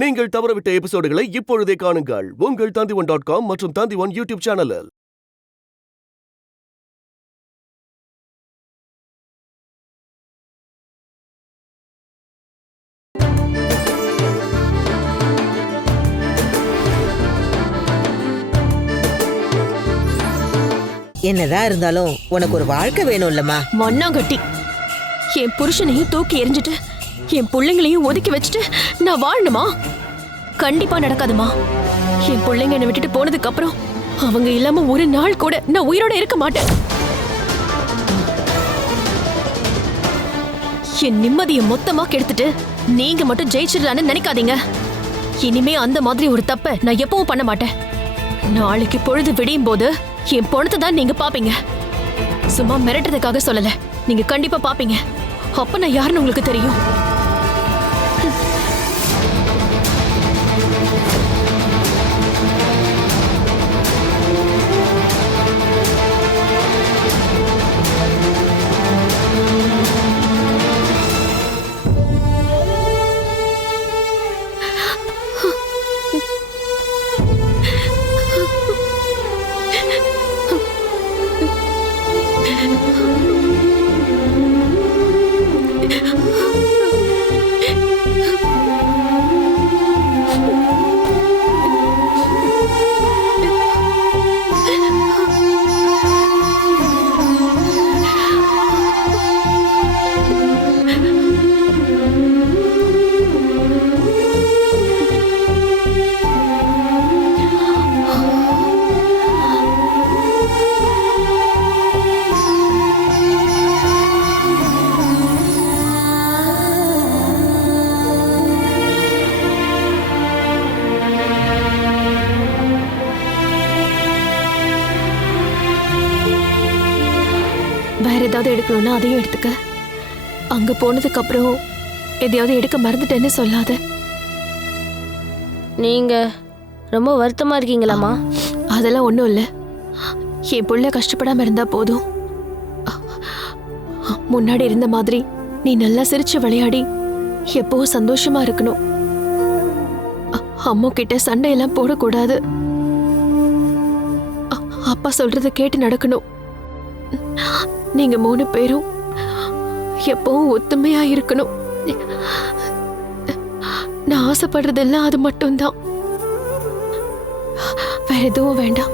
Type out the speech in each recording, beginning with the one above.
நீங்கள் தவறவிட்ட எபிசோடுகளை இப்பொழுதே காணுங்கள் உங்கள் Tandivan.com மற்றும் Tandivan யூடியூப் சேனலில். என்னதான் இருந்தாலும் உனக்கு ஒரு வாழ்க்கை வேணும் இல்லம்மா. மண்ணாங்கட்டி, என் புருஷனையும் தூக்கி எறிஞ்சிட்டு என் பிள்ளைங்களையும் ஒதுக்கி வச்சுட்டு நான் வாழணுமா? கண்டிப்பா நடக்காதுமா. என் பிள்ளைங்க என்னை விட்டுட்டு போனதுக்கு அப்புறம் அவங்க இல்லாம ஒரு நாள் கூட நான் உயிரோட இருக்க மாட்டேன். என் நிம்மதியை மொத்தமா கெடுத்துட்டு நீங்க மட்டும் ஜெயிச்சிடலான்னு நினைக்காதீங்க. இனிமே அந்த மாதிரி ஒரு தப்ப நான் எப்பவும் பண்ண மாட்டேன். நாளைக்கு பொழுது விடியும் போது என் பொணத்தை தான் நீங்க பாப்பீங்க. சும்மா மிரட்டுறதுக்காக சொல்லல, நீங்க கண்டிப்பா பாப்பீங்க. அப்ப நான் யாருன்னு உங்களுக்கு தெரியும். வேற ஏதாவது எடுக்கணும்னா அதையும் எடுத்துக்க. அங்க போனதுக்கு அப்புறம் எதையாவது எடுக்க மறந்துட்டேன்னு சொல்லாத. நீங்க ரொம்ப வருத்தமா இருக்கீங்களாம்மா? அதெல்லாம் ஒன்றும் இல்லை. என் புள்ள கஷ்டப்படாம இருந்தா போதும். முன்னாடி இருந்த மாதிரி நீ நல்லா சிரிச்சு விளையாடி எப்பவும் சந்தோஷமா இருக்கணும். அம்மா கிட்ட சண்டையெல்லாம் போடக்கூடாது. அப்பா சொல்றத கேட்டு நடக்கணும். நீங்க 3 பேரும் எப்பவும் ஒத்துமையா இருக்கணும். நான் ஆசைப்படுறதெல்லாம் அது மட்டும்தான், வேற எதுவும் வேண்டாம்.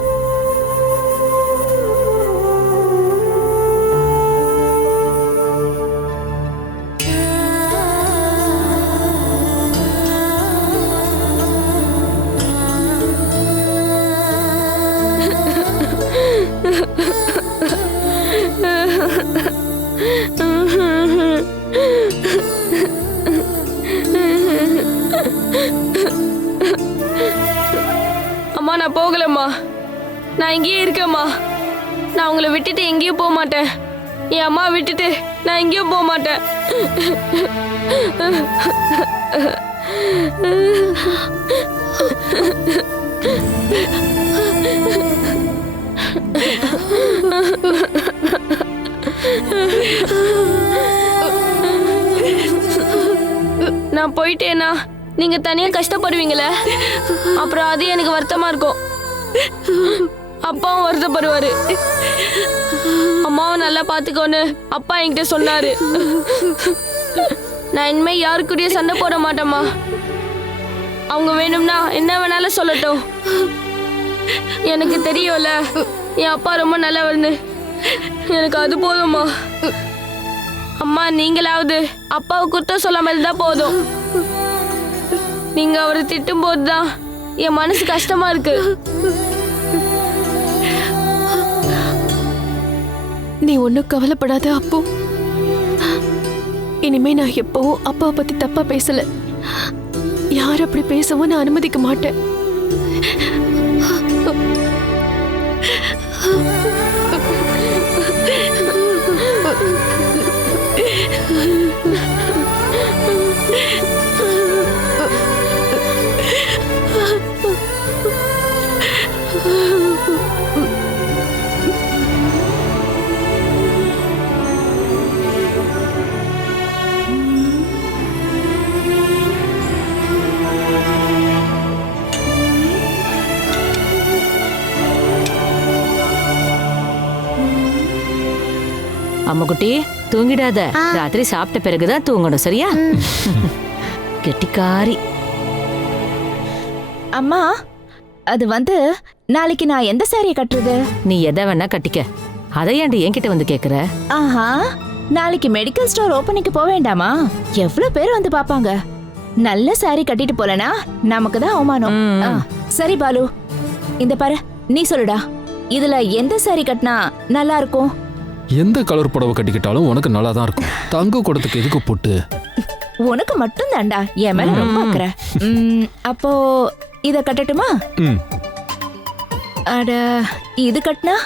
அம்மா, நான் போகலம்மா. நான் இங்கேயே இருக்கேம்மா. நான் உங்களை விட்டுட்டு எங்கேயும் போக மாட்டேன். என் அம்மா விட்டுட்டு நான் எங்கேயும் போக மாட்டேன். நான் போயிட்டேனா நீங்க தனியா கஷ்டப்படுவீங்களே, அப்புறம் அது எனக்கு வருத்தமா இருக்கும். அப்பாவும் வருத்தப்படுவாரு. அம்மாவும் நல்லா பாத்துக்கோன்னு அப்பா என்கிட்ட சொன்னாரு. நான் இனிமே யாருக்கூடயும் சண்டை போட மாட்டேம்மா. அவங்க வேணும்னா என்ன வேணாலும் சொல்லட்டும். எனக்கு தெரியும்ல என் அப்பா ரொம்ப நல்லவர்னு. எனக்கு அது போதும்மா. அம்மா, நீங்களாவது அப்பாவை குத்தம் சொல்லாம இருந்தா போதும். நீங்க அவரை திட்டும் போதுதான் என் மனசு கஷ்டமா இருக்கு. நீ ஒன்னும் கவலைப்படாத அப்போ. இனிமே நான் எப்பவும் அப்பாவை பத்தி தப்பா பேசல. யார் அப்படி பேசவும் நான் அனுமதிக்க மாட்டேன். அம்மா குட்டி தூங்கிடாத, ராத்திரி சாப்பிட்ட பிறகுதான் தூங்கணும், சரியா? கெட்டிக்காரி. அம்மா, அது நாளைக்கு நான் எந்த சாரியை கட்டுறது? நீ எதை வேணா கட்டிக்க, அதை ஏன்டி என்கிட்ட வந்து கேக்குற? ஆஹா, நாளைக்கு மெடிக்கல் ஸ்டோர் ஓப்பனிங்க்கு போக வேண்டாமா? எவ்வளவு பேர் வந்து பாப்பாங்க. நல்ல சாரி கட்டிட்டு போலனா நமக்கு தான் அவமானம். சரி பாலு, இந்த பாரு, நீ சொல்லுடா, இதுல எந்த சாரி கட்டினா நல்லா இருக்கும்? எந்த கலர் புடவை கட்டிக்கிட்டாலும் உனக்கு நல்லா தான் இருக்கும். தங்க கூடத்துக்கு எதுக்கு போட்டு? உனக்கு மட்டும் தாண்டா என் மேல ரொம்ப அக்கறை. அப்போ இத கட்டட்டுமா? அட, இது கட்டினா?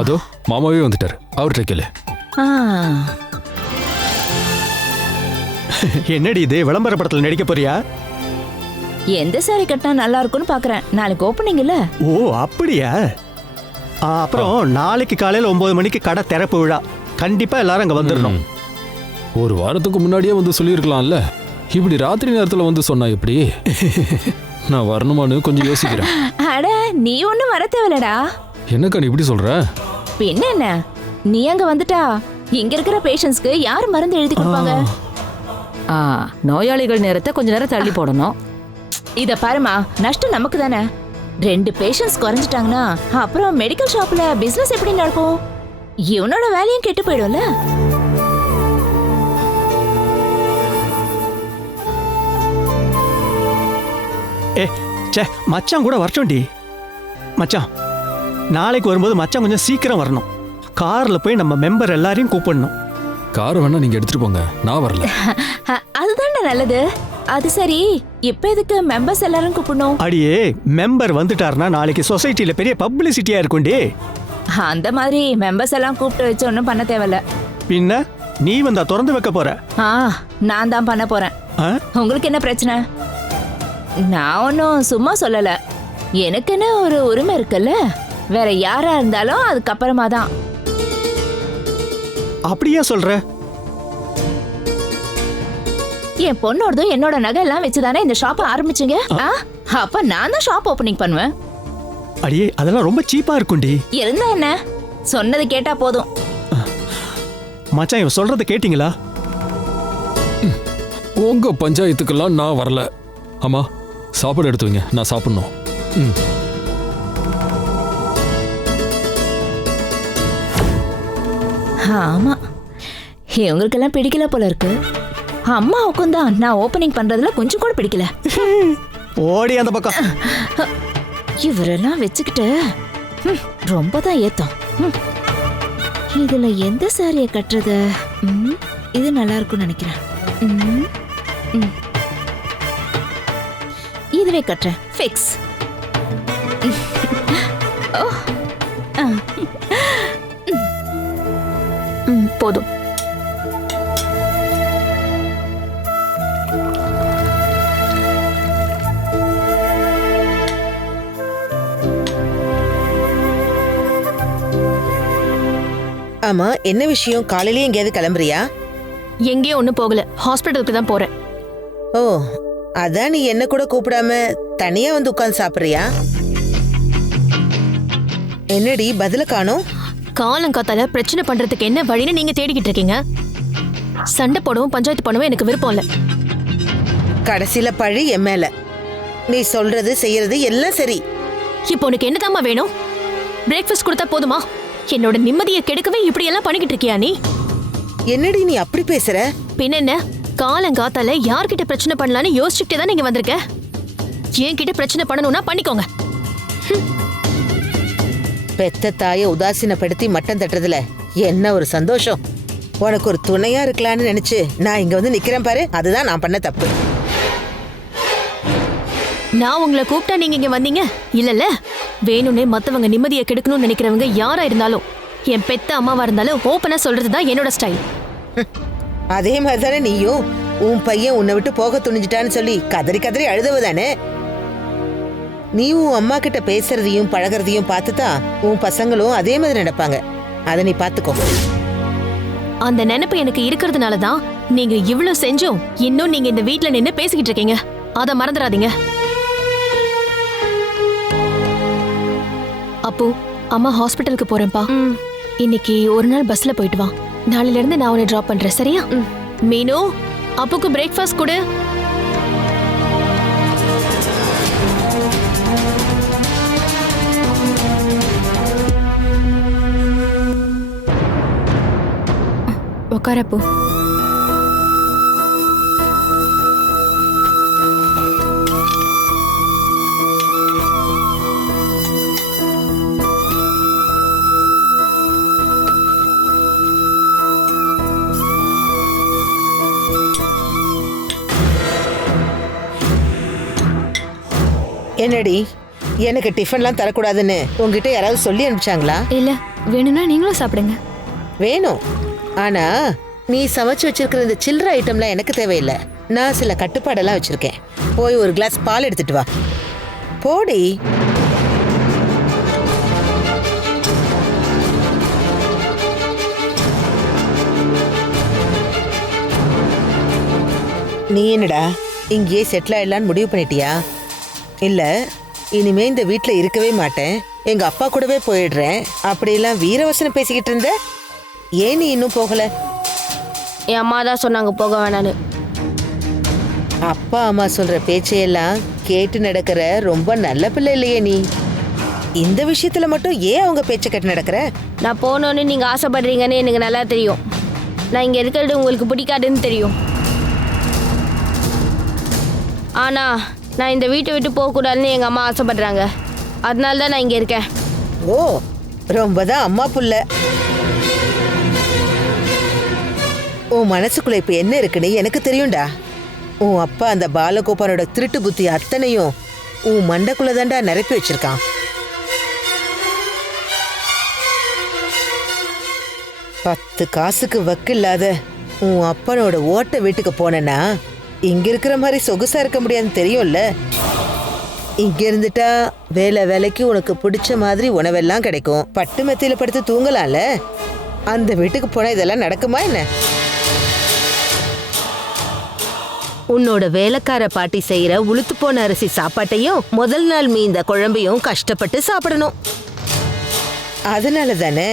அதோ மாமாவே வந்துட்டாரு, அவர்கிட்ட கேளு. என்னடி இது, விளம்பர படத்துல நடிக்க போறியா? எந்த சாரி கட்டினா நல்லா இருக்கும்னு பாக்குறேன். நாளைக்கு ஓப்பனிங் இல்ல? ஓ அப்படியா? அப்புறம் நாளைக்கு காலையில 9 மணிக்கு கடை திறப்பு விழா. கண்டிப்பா எல்லாரும் அங்க வந்துடணும். ஒரு வாரத்துக்கு முன்னாடியே வந்து சொல்லியிருக்கலாம்ல. இப்படி ராத்திரி நேரத்துல வந்து சொன்னா எப்படி? நான் வரணுமான்னு கொஞ்சம் யோசிக்கிறேன். அட, நீ ஒண்ணும் வர தேவையில்லடா. என்னக்கா நீ இப்படி சொல்ற? பின்ன என்ன, நீ அங்க வந்துட்டா இங்க இருக்கிற பேஷண்ட்ஸ்க்கு யார் மருந்து எழுதி கொடுப்பாங்க? நோயாளிகள் நேரத்தை கொஞ்ச நேரம் தள்ளி போடணும். இத பாருமா, நஷ்டம் நமக்கு தானே. 2 பேஷண்ட்ஸ் குறைஞ்சிட்டாங்கன்னா அப்புறம் மெடிக்கல் ஷாப்ல பிசினஸ் எப்படி நடக்கும்? இவனோட வேலையும் கெட்டு போயிடும்ல. மச்சான் கூட வரட்டோண்டி. மச்சான், நாளைக்கு வரும்போது மச்சான் கொஞ்சம் சீக்கிரம் வரணும். கார்ல போய் நம்ம மெம்பர் எல்லாரையும் கூப்பிடணும். காரை வேணா நீங்க எடுத்துட்டு போங்க, நான் வரல. அதுதான்டா நல்லது. அது சரி, இப்ப எதுக்கு மெம்பர்ஸ் எல்லாரும் கூப்பிடணும்? அடியே, மெம்பர் வந்துட்டாருன்னா நாளைக்கு சொசைட்டில பெரிய பப்ளிசிட்டியா இருக்கும்டி. அந்த மாதிரி மெம்பர்ஸ் எல்லாம் கூப்பிட்டு வச்சு ஒன்றும் பண்ண தேவையில்ல. பின்ன நீ வந்தா திறந்து வைக்க போற? நான் தான் பண்ண போறேன். உங்களுக்கு என்ன பிரச்சனை? நான் ஒன்றும் சும்மா சொல்லல. எனக்குன்னு ஒரு உரிமை இருக்குல்ல. வேற யாரா இருந்தாலும் அதுக்கப்புறமா தான். அப்படியே சொல்ற? என் பொண்ணோடதும் என்னோட நகை எல்லாம் வச்சுதானே இந்த ஷாப் ஆரம்பிச்சீங்க. அப்ப நான் தான் ஷாப் ஓபனிங் பண்ணுவேன். அடியே, அதெல்லாம் ரொம்ப சீப்பா இருக்கும்டி. இருந்தா என்ன, சொன்னது கேட்டா போதும். மச்சான், இவன் சொல்றத கேட்டீங்களா? உங்க பஞ்சாயத்துக்கெல்லாம் நான் வரல. அம்மா, சாப்பாடு எடுத்து வைங்க, நான் சாப்பிடணும். ஆமா, இவங்களுக்கெல்லாம் பிடிக்கல போல இருக்கு. அம்மாவுக்கும் தான் நான் ஓபனிங் பண்றதுல கொஞ்சம் கூட பிடிக்கல. ஓடி அந்த பக்கம். இவரெல்லாம் வச்சுக்கிட்டு ரொம்ப தான் ஏத்தம். இதுல எந்த சாரியை கட்டுறது? இது நல்லா இருக்கும்னு நினைக்கிறேன். இதுவே கட்டுறேன், ஃபிக்ஸ். போதும். ஆமா, என்ன விஷயம்? காலையிலேயே எங்கேயாவது கிளம்புறியா? எங்கேயும் ஒன்றும் போகல, ஹாஸ்பிட்டலுக்கு தான் போறேன். ஓ, அதான் நீ என்ன கூட கூப்பிடாம தனியா வந்து உட்கார்ந்து சாப்பிடுறியா? என்னடி பதில காணோம்? காலங்காத்தால பிரச்சனை பண்றதுக்கு என்ன வழின்னு நீங்க தேடிக்கிட்டு இருக்கீங்க. சண்டை போடவும் பஞ்சாயத்து பண்ணவும் எனக்கு விருப்பம் இல்ல. கடைசியில பழி என் மேல. நீ சொல்றது செய்யறது எல்லாம் சரி. இப்போ உனக்கு என்னதாம்மா வேணும்? பிரேக்ஃபாஸ்ட் கொடுத்தா போதுமா? என்னோட நிம்மதியை கெடுக்கவே இப்படி எல்லாம் பண்ணிக்கிட்டு இருக்கியா நீ? என்னடி நீ அப்படி பேசுற? பின்ன என்ன, காலங்காத்தால யார்கிட்ட பிரச்சனை பண்ணலான்னு யோசிச்சுக்கிட்டே தான் நீங்க வந்திருக்க. என்கிட்ட பிரச்சனை பண்ணணும்னா பண்ணிக்கோங்க. பெத்த தாயை உதாசீனப்படுத்தி மட்டம் தட்டுறதுல என்ன ஒரு சந்தோஷம். உனக்கு ஒரு துணையா இருக்கலான்னு நினைச்சு நான் இங்க வந்து நிக்கிறேன் பாரு, அதுதான் நான் பண்ண தப்பு. நான் உங்களை கூப்பிட்டா நீங்க இங்க வந்தீங்க இல்லல்ல? வேணும்னே மத்தவங்க நிம்மதியை கெடுக்கணும்னு நினைக்கிறவங்க யாரா இருந்தாலும், என் பெத்த அம்மாவா இருந்தாலும் ஓப்பனா சொல்றதுதான் என்னோட ஸ்டைல். அதே மாதிரிதானே நீயும். உன் பையன் உன்னை விட்டு போக துணிஞ்சிட்டான்னு சொல்லி கதறி கதறி அழுதவதானே? நீ உன் அம்மா கிட்ட பேசுறதையும் பழகிறதையும் பார்த்துதான் உன் பசங்களும் அதே மாதிரி நடப்பாங்க. அதை நீ பாத்துக்கோ. அந்த நினைப்பு எனக்கு இருக்கிறதுனால தான் நீங்க இவ்வளவு செஞ்சும் இன்னும் நீங்க இந்த வீட்ல நின்னு பேசிக்கிட்டு இருக்கீங்க. அத மறந்துடாதீங்க. அப்பு, அம்மா ஹாஸ்பிட்டலுக்கு போறேன்ப்பா. இன்னைக்கு ஒரு நாள் பஸ்ல போயிட்டு வா. நாளையில இருந்து நான் உன்னை டிராப் பண்றேன், சரியா? மீனு, அப்புக்கு பிரேக்ஃபாஸ்ட் கொடு. உட்காரப்போ. என்னடி, எனக்கு டிஃபன்லாம் தரக்கூடாதுன்னு உங்ககிட்ட யாராவது சொல்லி அனுப்பிச்சாங்களா? இல்ல, வேணும்னா நீங்களும் சாப்பிடுங்க. வேணும். ஆனா நீ சமைச்சு வச்சிருக்கிற இந்த சில்லற ஐட்டம்லாம் எனக்கு தேவையில்லை. நான் சில கட்டுப்பாடெல்லாம் வச்சிருக்கேன். போய் ஒரு கிளாஸ் பால் எடுத்துட்டு வா. போடி. நீ என்னடா இங்கேயே செட்டில் ஆயிடலான்னு முடிவு பண்ணிட்டியா? இல்ல இனிமே இந்த வீட்ல இருக்கவே மாட்டேன், எங்க அப்பா கூடவே போயிடுறேன் அப்படிலாம் வீரவசனம் பேசிக்கிட்டு இருந்த? ஏன் நீ இன்னும் போகல? என் அம்மா தான் சொன்னாங்க போக வேணான்னு. அப்பா அம்மா சொல்ற பேச்சையெல்லாம் கேட்டு நடக்கிற ரொம்ப நல்ல பிள்ளை இல்லையே நீ. இந்த விஷயத்துல மட்டும் ஏன் அவங்க பேச்சை கேட்டு நடக்கிற? நான் போகணுன்னு நீங்கள் ஆசைப்படுறீங்கன்னு எனக்கு நல்லா தெரியும். நான் இங்கே இருக்கிறது உங்களுக்கு பிடிக்காதுன்னு தெரியும். ஆனால் நான் இந்த வீட்டை விட்டு போகக்கூடாதுன்னு எங்கள் அம்மா ஆசைப்படுறாங்க. அதனால தான் நான் இங்கே இருக்கேன். ஓ, ரொம்ப தான் அம்மா புள்ள. உன் மனசுக்குள்ள இப்ப என்ன இருக்குன்னு எனக்கு தெரியும்டா. உன் அப்பா அந்த பாலகோபாலோட திருட்டு புத்தி அத்தனையும் உன் மண்டைக்குள்ளதாண்டா நிரப்பி வச்சிருக்கான். பத்து காசுக்கு வக்கில்லாத உன் அப்பனோட ஓட்ட வீட்டுக்கு போனேன்னா இங்க இருக்கிற மாதிரி சொகுசா இருக்க முடியாதுன்னு தெரியும்ல. இங்க இருந்துட்டா வேலைக்கு உனக்கு பிடிச்ச மாதிரி உணவெல்லாம் கிடைக்கும், பட்டு மெத்தையில படுத்து தூங்கலாம்ல. அந்த வீட்டுக்கு போனா இதெல்லாம் நடக்குமா என்ன? உன்னோட வேலைக்கார பாட்டி செய்யற உளுத்து போன அரிசி சாப்பாட்டையும் முதல் நாள் மீந்த குழம்பையும் கஷ்டப்பட்டு சாப்பிடணும். அதனால தானே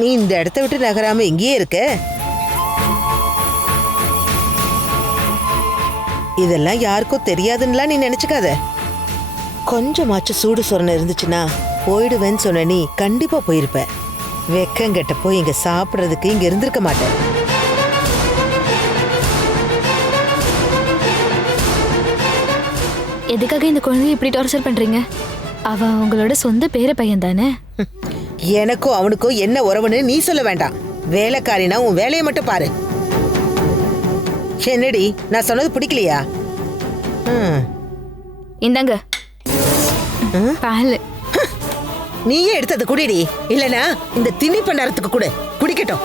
நீ இந்த இடத்த விட்டு நகராம இங்கேயே இருக்க. இதெல்லாம் யாருக்கும் தெரியாதுன்னுலாம் நீ நினைச்சுக்காத. கொஞ்சமாச்சும் சூடு சொரணை இருந்துச்சுன்னா போயிடுவேன்னு சொன்ன நீ கண்டிப்பா போயிருப்ப. வெக்கங்கெட்ட போய் இங்க சாப்பிட்றதுக்கு இங்க இருந்திருக்க மாட்டேன். எதுக்காக இந்த குழந்தைய இப்படி டார்ச்சர் பண்றீங்க? அவ உங்களோட சொந்த பேர பையன் தானே? எனக்கும் அவனுக்கும் என்ன உறவுன்னு நீ சொல்ல வேண்டாம். வேலைக்காரினா உன் வேலையை மட்டும் பாரு. என்னடி, நான் சொன்னது பிடிக்கலையா? இந்தாங்க பால். நீயே எடுத்தது குடிடி, இல்லனா இந்த திணி பண்டாரத்துக்கு கூட குடிக்கட்டும்.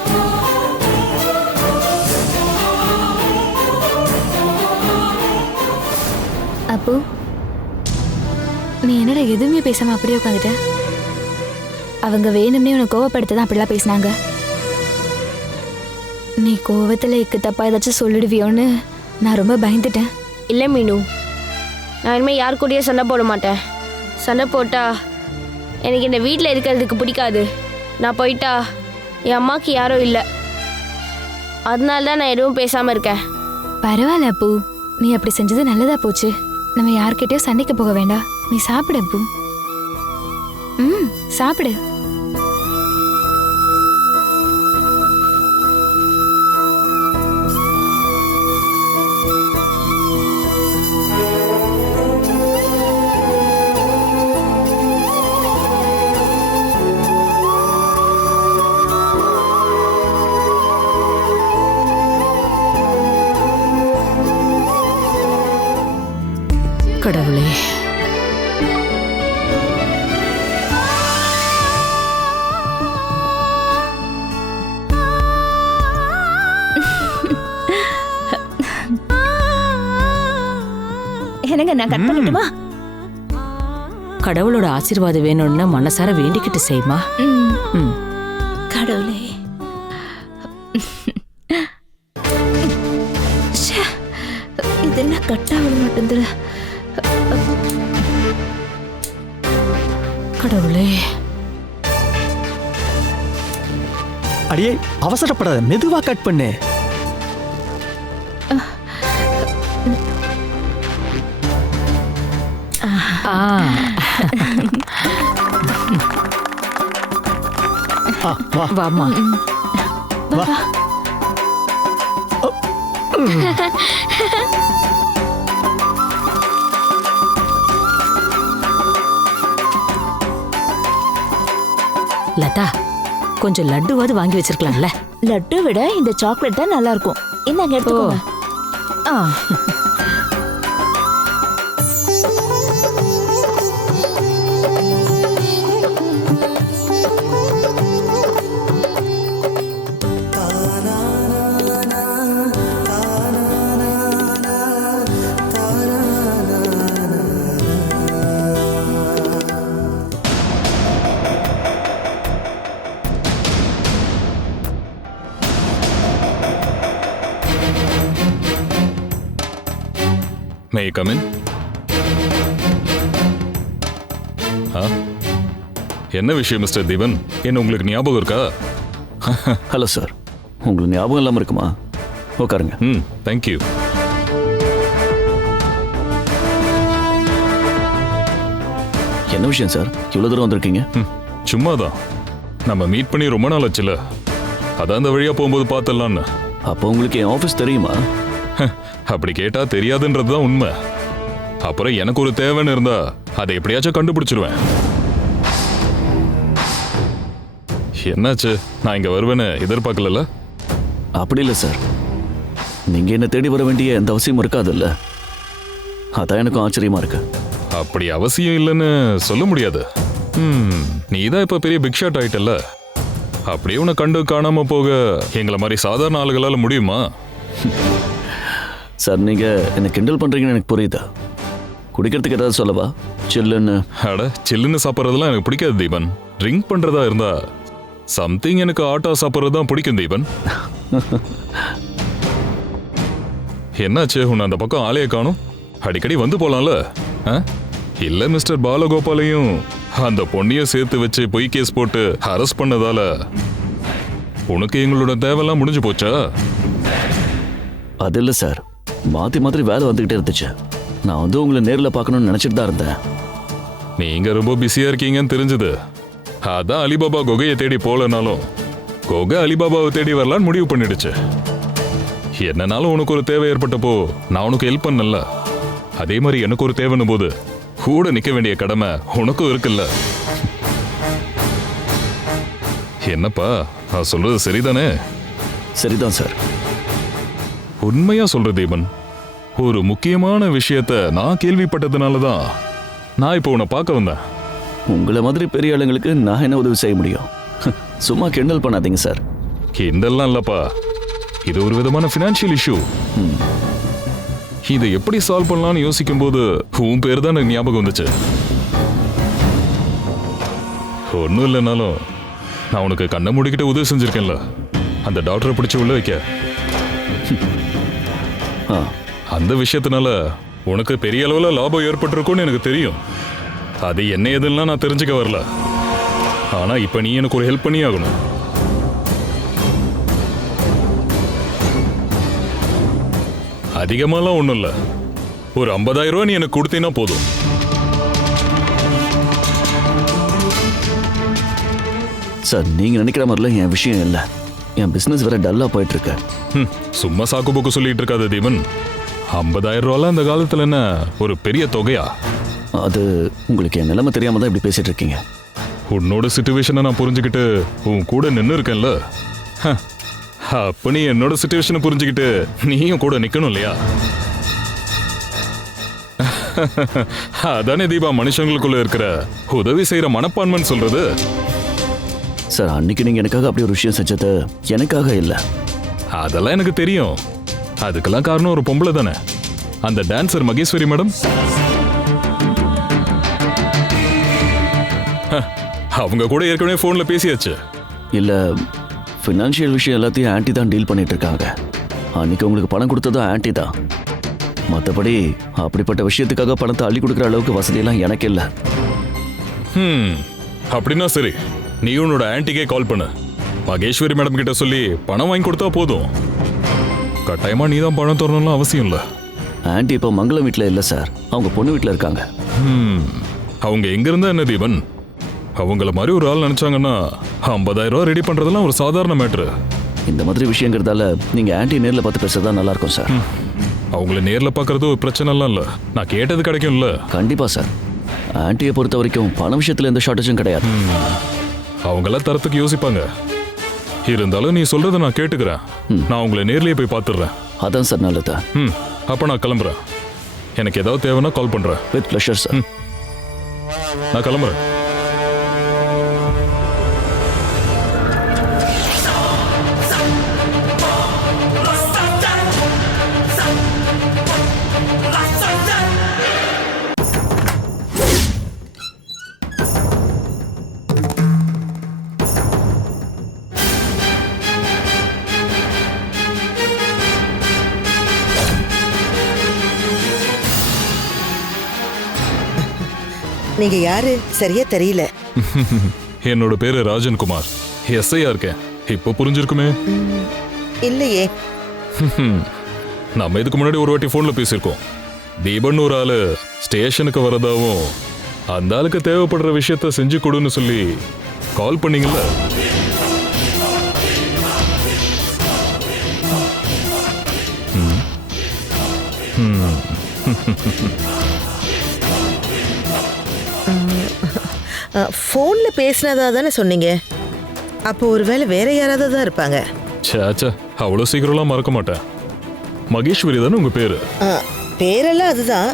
அப்போ நீ என்னடா எதுவுமே பேசாம அப்படியே உட்காந்துட்ட? அவங்க வேணும்னே உன்னை கோவப்படுத்ததான் அப்படிலாம் பேசினாங்க. நீ கோவத்துல இக்கு தப்பா ஏதாச்சும் சொல்லிடுவியோன்னு நான் ரொம்ப பயந்துட்டேன். இல்லை மீனு, நான் இனிமேல் யார் கூடயே சண்டை போட மாட்டேன். சண்டை போட்டா எனக்கு இந்த வீட்டில் இருக்கிறதுக்கு பிடிக்காது. நான் போயிட்டா என் அம்மாவுக்கு யாரும் இல்லை. அதனால தான் நான் எதுவும் பேசாமல் இருக்கேன். பரவாயில்ல அப்பு, நீ அப்படி செஞ்சது நல்லதா போச்சு. நம்ம யார்கிட்டயும் சண்டைக்கு போக வேண்டாம். நீ சாப்பிடு அப்பு. சாப்பிடு. கடவுளே, என்னங்க, நான் கட் பண்ணட்டுமா? கடவுளோட ஆசீர்வாதம் வேணும்னு மனசார வேண்டிக்கிட்டு செய்யுமா. கடவுளே, இதெல்லாம் கட்டாக மாட்டேங்குது. கடவுளே, அடியே அவசரப்படாத, மெதுவா கட் பண்ணு. வா வாமா. வா. லதா, கொஞ்சம் லட்டுவாது வாங்கி வச்சிருக்கலாம்ல. லட்டு விட இந்த சாக்லேட் தான் நல்லா இருக்கும். இந்தாங்க எடுத்துக்கோங்க. ஆ. May I come in? என்ன விஷயம் மிஸ்டர் தீபன்? என்ன உங்களுக்கு ஞாபகம் இருக்கா? ஹலோ சார், உங்களுக்கு ஞாபகம் இல்லாமல் இருக்குமா? உட்காருங்க. தேங்க்யூ. என்ன விஷயம் சார், இவ்வளோ தூரம் வந்திருக்கீங்க? சும்மாதான். நம்ம மீட் பண்ணி ரொம்ப நாள் ஆச்சுல, அதான் அந்த வழியா போகும்போது பார்த்தலான்னு. அப்போ உங்களுக்கு என் ஆஃபீஸ் தெரியுமா? அப்படி கேட்டா தெரியாதுன்றது தான் உண்மை. அப்புறம் எனக்கு ஒரு தேவைன்னு இருந்தா அதை எப்படியாச்சும் கண்டுபிடிச்சிருவேன். என்னாச்சு, நான் இங்க வருவேன்னு எதிர்பார்க்கல. அப்படி இல்லை சார், நீங்க என்ன தேடி வர வேண்டிய எந்த அவசியமும் இருக்காதுல்ல. அதான் எனக்கும் ஆச்சரியமா இருக்கு. அப்படி அவசியம் இல்லைன்னு சொல்ல முடியாது. நீ தான் இப்ப பெரிய பிக் ஷாட் ஆயிட்டல்ல, அப்படியே உன்னை கண்டு காணாம போக எங்களை மாதிரி சாதாரண ஆளுகளால முடியுமா? சார், நீங்க என்ன கிண்டல் பண்றீங்கன்னு எனக்கு புரியுதா? குடிக்கிறதுக்கு ஏதாவது சொல்லவா? சில்லுன்னு. அட, சில்லுன்னு சாப்பிட்றதுலாம் எனக்கு பிடிக்காது தீபன். ட்ரிங்க் பண்றதா இருந்தா சம்திங் எனக்கு ஆட்டா சாப்பிட்றது தான் பிடிக்கும் தீபன். என்னாச்சு, உன்னை அந்த பக்கம் ஆளைய காணும்? அடிக்கடி வந்து போலாம்ல. இல்ல மிஸ்டர் பாலகோபாலையும் அந்த பொண்ணையும் சேர்த்து வச்சு பொய் கேஸ் போட்டு அரெஸ்ட் பண்ணதால உனக்கு எங்களோட தேவையெல்லாம் முடிஞ்சு போச்சா? அது இல்லை சார், மாற்றி மாற்றி வேலை வந்துக்கிட்டே இருந்துச்சு. நான் வந்து உங்களை நேரில் பார்க்கணும்னு நினச்சிட்டு தான் இருந்தேன். நீங்க ரொம்ப பிஸியா இருக்கீங்கன்னு தெரிஞ்சது. அதான் அலிபாபா குகையை தேடி போலனாலும் குகை அலிபாபாவை தேடி வரலான்னு முடிவு பண்ணிடுச்சு. என்னனாலும் உனக்கு ஒரு தேவை ஏற்பட்டப்போ நான் உனக்கு ஹெல்ப் பண்ணல. அதே மாதிரி எனக்கு ஒரு தேவைன்னு போது கூட நிக்க வேண்டிய கடமை உனக்கும் இருக்குல்ல. என்னப்பா, நான் சொல்றது சரிதானே? சரிதான் சார். உண்மையா சொல்ற தீபன், ஒரு முக்கியமான விஷயத்த நான் கேள்விப்பட்டதுனால தான் நான் இப்போ உன்னை பார்க்க வந்தேன். உங்களை மாதிரி பெரிய ஆளுங்களுக்கு நான் என்ன உதவி செய்ய முடியும்? சும்மா கிண்டல் பண்ணாதீங்க சார். கிண்டல்லாம் இல்லப்பா, இது ஒரு விதமான ஃபினான்ஷியல் இஷ்யூ. இதை எப்படி சால்வ் பண்ணலாம்னு யோசிக்கும் போது உன் பேர் தான் எனக்கு ஞாபகம் வந்துச்சு. ஒன்றும் இல்லைனாலும் நான் உனக்கு கண்ணை மூடிக்கிட்டு உதவி செஞ்சிருக்கேன்ல, அந்த டாக்டரை பிடிச்சி உள்ள வைக்க. அந்த விஷயத்தினால உனக்கு பெரிய அளவில் லாபம் ஏற்பட்டிருக்கும்னு எனக்கு தெரியும். அது என்ன எதுலாம் நான் தெரிஞ்சுக்க வரல. ஆனா இப்ப நீ எனக்கு ஒரு ஹெல்ப் பண்ணி ஆகணும். அதிகமாலாம் ஒன்றும் இல்லை, ஒரு 50,000 ரூபா நீ எனக்கு கொடுத்தீங்கன்னா போதும். சார், நீங்க நினைக்கிற மாதிரிலாம் என் விஷயம் இல்லை. என் பிசினஸ் வேற டல்லா போயிட்டு இருக்கு. சும்மா சாக்கு போக்கு சொல்லிட்டு இருக்காத தீபன். 50,000 ரூபாலாம் இந்த காலத்துல என்ன ஒரு பெரிய தொகையா? அது உங்களுக்கு என் நிலைமை தெரியாம தான் இப்படி பேசிட்டு இருக்கீங்க. உன்னோட சிச்சுவேஷனை நான் புரிஞ்சுக்கிட்டு உன் கூட நின்று இருக்கேன்ல, அப்ப நீ என்னோட சிச்சுவேஷனை புரிஞ்சுக்கிட்டு நீயும் கூட நிக்கணும் இல்லையா? அதானே தீபா மனுஷங்களுக்குள்ள இருக்கிற உதவி செய்யற மனப்பான்மைன்னு சொல்றது. சார், அன்னைக்கு நீங்க எனக்காக அப்படி ஒரு விஷயம் செஞ்சது எனக்காக இல்ல. அதெல்லாம் எனக்கு தெரியும். அதுக்கெல்லாம் காரணம் ஒரு பொம்பளை தானே, அந்த டான்சர் மகேஸ்வரி மேடம். அவங்க கூட ஏற்கனவே போன்ல பேசியாச்சு. இல்ல, ஃபினான்ஷியல் விஷயம் எல்லாத்தையும் ஆன்ட்டி தான் டீல் பண்ணிட்டு இருக்காங்க. அன்னைக்கு உங்களுக்கு பணம் கொடுத்ததும் ஆன்ட்டி தான். மற்றபடி அப்படிப்பட்ட விஷயத்துக்காக பணத்தை அள்ளி கொடுக்குற அளவுக்கு வசதியெல்லாம் எனக்கு இல்லை. அப்படின்னா சரி, நீ உன்னோட ஆன்ட்டிக்கே கால் பண்ணு. மகேஸ்வரி மேடம் கிட்ட சொல்லி பணம் வாங்கி கொடுத்தா போதும். கட்டாயமா நீ தான் பணம் தரணும்னு அவசியம் இல்லை. ஆன்ட்டி இப்போ மங்களம் வீட்டில் இல்லை சார், அவங்க பொண்ணு வீட்டில் இருக்காங்க. அவங்க எங்க இருந்தா என்ன தீபன்? அவங்கள மாதிரி ஒரு ஆள் நினைச்சாங்கன்னா 50,000 ரூபா ரெடி பண்றதெல்லாம் ஒரு சாதாரண மேட்ரு. இந்த மாதிரி விஷயங்கிறதால நீங்கள் ஆன்ட்டி நேரில் பார்த்து பேசுறதா நல்லா இருக்கும் சார். அவங்கள நேரில் பார்க்கறது ஒரு பிரச்சனைலாம் இல்லை, நான் கேட்டது கிடைக்கும்ல. கண்டிப்பாக சார். ஆன்ட்டியை பொறுத்த வரைக்கும் பண விஷயத்தில் எந்த ஷார்ட்டேஜும் கிடையாது. அவங்களாம் தரத்துக்கு யோசிப்பாங்க. இருந்தாலும் நீ சொல்றதை நான் கேட்டுக்கிறேன். நான் உங்களை நேர்லயே போய் பார்த்துடுறேன். அதான் சார் நல்லதா. அப்போ நான் கிளம்புறேன். எனக்கு ஏதாவது தேவைன்னா கால் பண்றேன். With pleasure sir. நான் கிளம்புறேன். நீங்க யாரு சரியா தெரியல. என்னோட பேரு ராஜன்குமார். எஸ்ஐயா இருக்கேன். இப்போ புரிஞ்சிருக்குமே. இல்லையே. நம்ம இதுக்கு முன்னாடி ஒரு வாட்டி போன்ல பேசியிருக்கோம். தீபன் ஒரு ஆளு ஸ்டேஷனுக்கு வரதாவும் அந்த ஆளுக்கு தேவைப்படுற விஷயத்த செஞ்சு கொடுன்னு சொல்லி கால் பண்ணீங்கல்ல. போன்ல பேசினதா தானே சொன்னீங்க. அப்போ ஒருவேளை வேற யாராவது தான் இருப்பாங்க. சாச்சா, அவ்வளோ சீக்கிரம்லாம் மறக்க மாட்டேன். மகேஸ்வரி தானே உங்க பேரு? பேரெல்லாம் அதுதான்.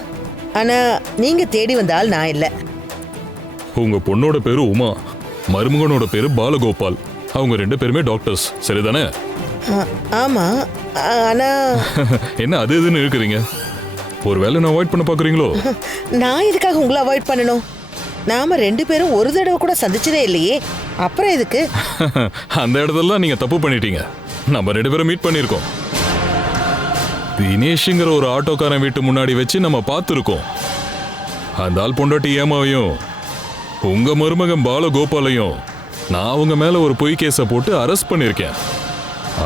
ஆனா நீங்க தேடி வந்தால் நான் இல்லை. உங்க பொண்ணோட பேரு உமா, மருமகனோட பேரு பாலகோபால். அவங்க 2 பேருமே டாக்டர்ஸ், சரிதானே? ஆமா. ஆனா என்ன அது இதுன்னு இருக்கிறீங்க? ஒருவேளை நான் அவாய்ட் பண்ண பாக்குறீங்களோ? நான் எதுக்காக உங்களை அவாய்ட் பண்ணணும்? நாம 2 பேரும் ஒரு தடவை கூட சந்திச்சதே இல்லையே, அப்புறம் எதுக்கு? அந்த இடத்துல நீங்க தப்பு பண்ணிட்டீங்க. நம்ம 2 பேரும் மீட் பண்ணிருக்கோம். தினேஷ்ங்கிற ஒரு ஆட்டோக்காரன் வீட்டு முன்னாடி வச்சு நம்ம பார்த்துருக்கோம். அந்த ஆள் பொண்டாட்டி ஏமாவையும் உங்க மருமகன் பாலகோபாலையும் நான் அவங்க மேல ஒரு பொய் கேஸை போட்டு அரெஸ்ட் பண்ணிருக்கேன்.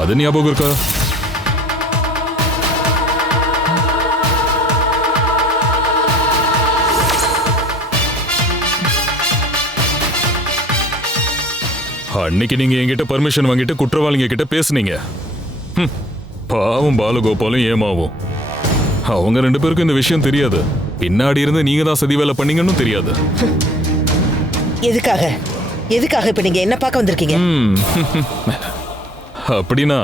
அது ஞாபகம் இருக்கா? அன்னைக்கு நீங்க என்கிட்ட பர்மிஷன் வாங்கிட்டு குற்றவாளிங்க கிட்ட பேசுனீங்க. பாவம் பாலகோபாலும் ஏமாவும். அவங்க 2 பேருக்கும் இந்த விஷயம் தெரியாது. பின்னாடி இருந்து நீங்க தான் சதி வேலை பண்ணீங்கன்னு தெரியாது. எதுக்காக இப்ப நீங்க என்ன பார்க்க வந்திருக்கீங்க? அப்படின்னா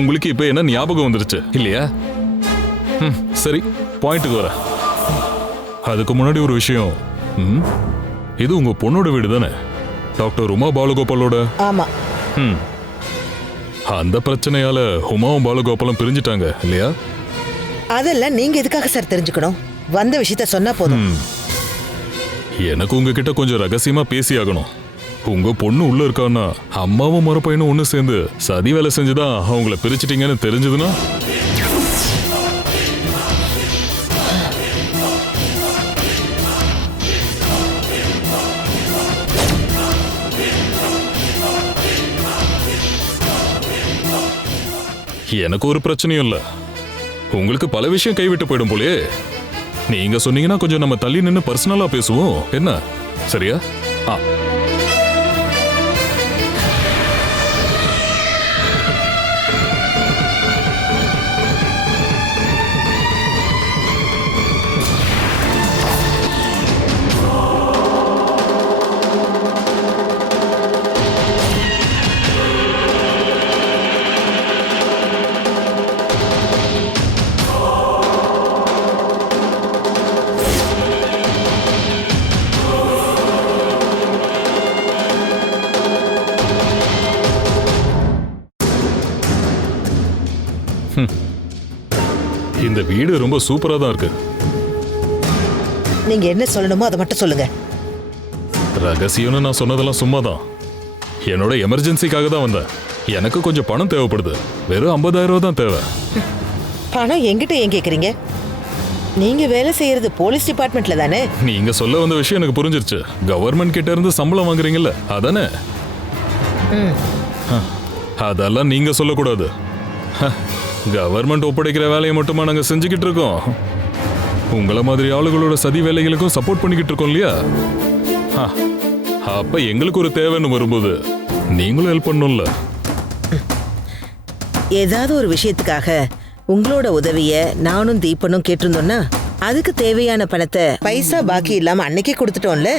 உங்களுக்கு இப்ப என்ன ஞாபகம் வந்துருச்சு இல்லையா? சரி, பாயிண்ட்டுக்கு வர. அதுக்கு முன்னாடி ஒரு விஷயம். இது உங்க பொண்ணோட வீடு தானே? டாக்டர் உமா பாலகோபாலோட. ஆமா. அந்த பிரச்சனையால உமாவும் பாலகோபாலும் பிரிஞ்சிட்டாங்க இல்லையா? அதெல்லாம் நீங்க எதுக்காக சார் தெரிஞ்சுக்கணும்? வந்த விஷயத்த சொன்னா போதும். எனக்கு உங்ககிட்ட கொஞ்சம் ரகசியமா பேசி ஆகணும். உங்க பொண்ணு உள்ள இருக்கான்னா அம்மாவும் மறுபையனும் ஒண்ணு சேர்ந்து சதி வேலை செஞ்சுதான் அவங்கள பிரிச்சிட்டீங்கன்னு தெரிஞ்சதுன்னா எனக்கு ஒரு பிரச்சனையும் இல்ல. உங்களுக்கு பல விஷயம் கைவிட்டு போயிடும் போலே. நீங்க சொன்னீங்கன்னா கொஞ்சம் நம்ம தள்ளி நின்று பர்சனலா பேசுவோம். என்ன சரியா? இந்த வீடு ரொம்ப சூப்பரா தான் இருக்கு. நீங்க என்ன சொல்லணுமோ அதை மட்டும் சொல்லுங்க. ரகசியம்னு நான் சொன்னதெல்லாம் சும்மாதான். என்னோட எமர்ஜென்சிக்காக தான் வந்தேன். எனக்கு கொஞ்சம் பணம் தேவைப்படுது. வெறும் 50,000 ரூபா தான் தேவை. பணம் எங்கிட்ட ஏன் கேக்குறீங்க? நீங்க வேலை செய்யறது போலீஸ் டிபார்ட்மெண்ட்ல தானே? நீங்க சொல்ல வந்த விஷயம் எனக்கு புரிஞ்சிருச்சு. கவர்மெண்ட் கிட்ட இருந்து சம்பளம் வாங்குறீங்கல்ல, அதானே? அதெல்லாம் நீங்க சொல்லக்கூடாது. கவர்மெண்ட் ஒப்படைக்கிற வேலையை மட்டுமா நாங்க செஞ்சுக்கிட்டு இருக்கோம்? உங்கள மாதிரி ஆளுகளோட சதி வேலைகளுக்கும் சப்போர்ட் பண்ணிக்கிட்டு இருக்கோம் இல்லையா? அப்ப எங்களுக்கு ஒரு தேவைன்னு வரும்போது நீங்களும் ஹெல்ப் பண்ணணும்ல. ஏதாவது ஒரு விஷயத்துக்காக உங்களோட உதவிய நானும் தீபனும் கேட்டிருந்தோம்னா அதுக்கு தேவையான பணத்தை பைசா பாக்கி இல்லாம அன்னைக்கே கொடுத்துட்டோம்ல.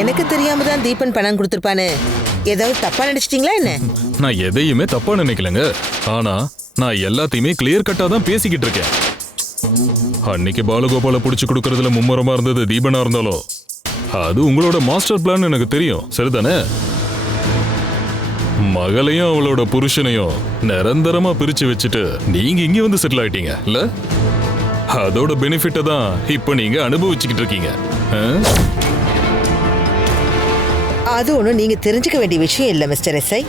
எனக்கு தெரியாம தான் தீபன் பணம் கொடுத்துருப்பானு ஏதாவது தப்பா நினைச்சிட்டீங்களா என்ன? நான் எதையுமே தப்பா நினைக்கலங்க. ஆனா நான் எல்லாத்தையுமே கிளியர் கட்டா தான் பேசிக்கிட்டு இருக்கேன். அன்னைக்கு பாலகோபால புடிச்சு கொடுக்கறதுல மும்முரமா இருந்தது தீபனா இருந்தாலும் அது உங்களோட மாஸ்டர் பிளான் எனக்கு தெரியும், சரிதானே? மகளையும் அவளோட புருஷனையும் நிரந்தரமா பிரிச்சு வச்சுட்டு நீங்க இங்க வந்து செட்டில் ஆயிட்டீங்க இல்ல? அதோட பெனிஃபிட்ட தான் இப்ப நீங்க அனுபவிச்சுக்கிட்டு இருக்கீங்க. அது ஒன்றும் நீங்க தெரிஞ்சுக்க வேண்டிய விஷயம் இல்லை மிஸ்டர் எஸ்ஐ.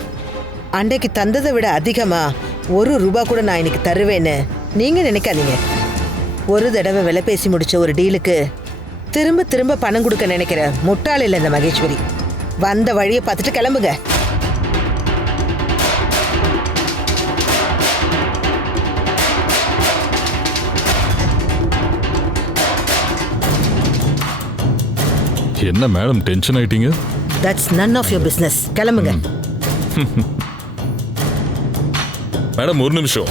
அன்றைக்கு தந்ததை விட அதிகமா ₹1 கூட நான் இன்னைக்கு தருவேன்னு நீங்க நினைக்காதீங்க. ஒரு தடவை விலை பேசி முடிச்ச ஒரு டீலுக்கு திரும்ப திரும்ப பணம் கொடுக்க நினைக்கிற முட்டாள் இல்லை இந்த மகேஸ்வரி. வந்த வழியை பார்த்துட்டு கிளம்புங்க. என்ன மேடம் டென்ஷன் ஆயிட்டீங்க? That's none of your business. கிளம்புங்க. மேடம் ஒரு நிமிஷம்.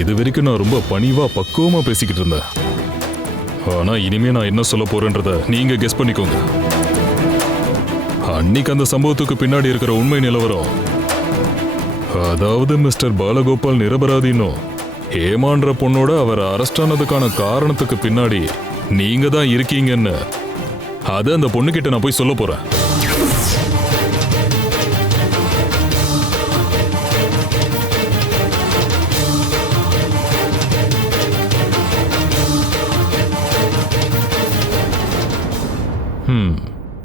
இது வரைக்கும் நான் ரொம்ப பணிவா பக்குவமா பேசிக்கிட்டு இருந்தேன். ஆனா இனிமே நான் என்ன சொல்ல போறேன்றத நீங்க கெஸ் பண்ணிக்கோங்க. அன்னைக்கு அந்த சம்பவத்துக்கு பின்னாடி இருக்கிற உண்மை நிலவரம், அதாவது மிஸ்டர் பாலகோபால் நிரபராதினும் ஏமான்ற பொண்ணோட அவர் அரெஸ்ட் ஆனதுக்கான காரணத்துக்கு பின்னாடி நீங்க தான் இருக்கீங்கன்னு அது அந்த பொண்ணுகிட்ட நான் போய் சொல்ல போறேன்.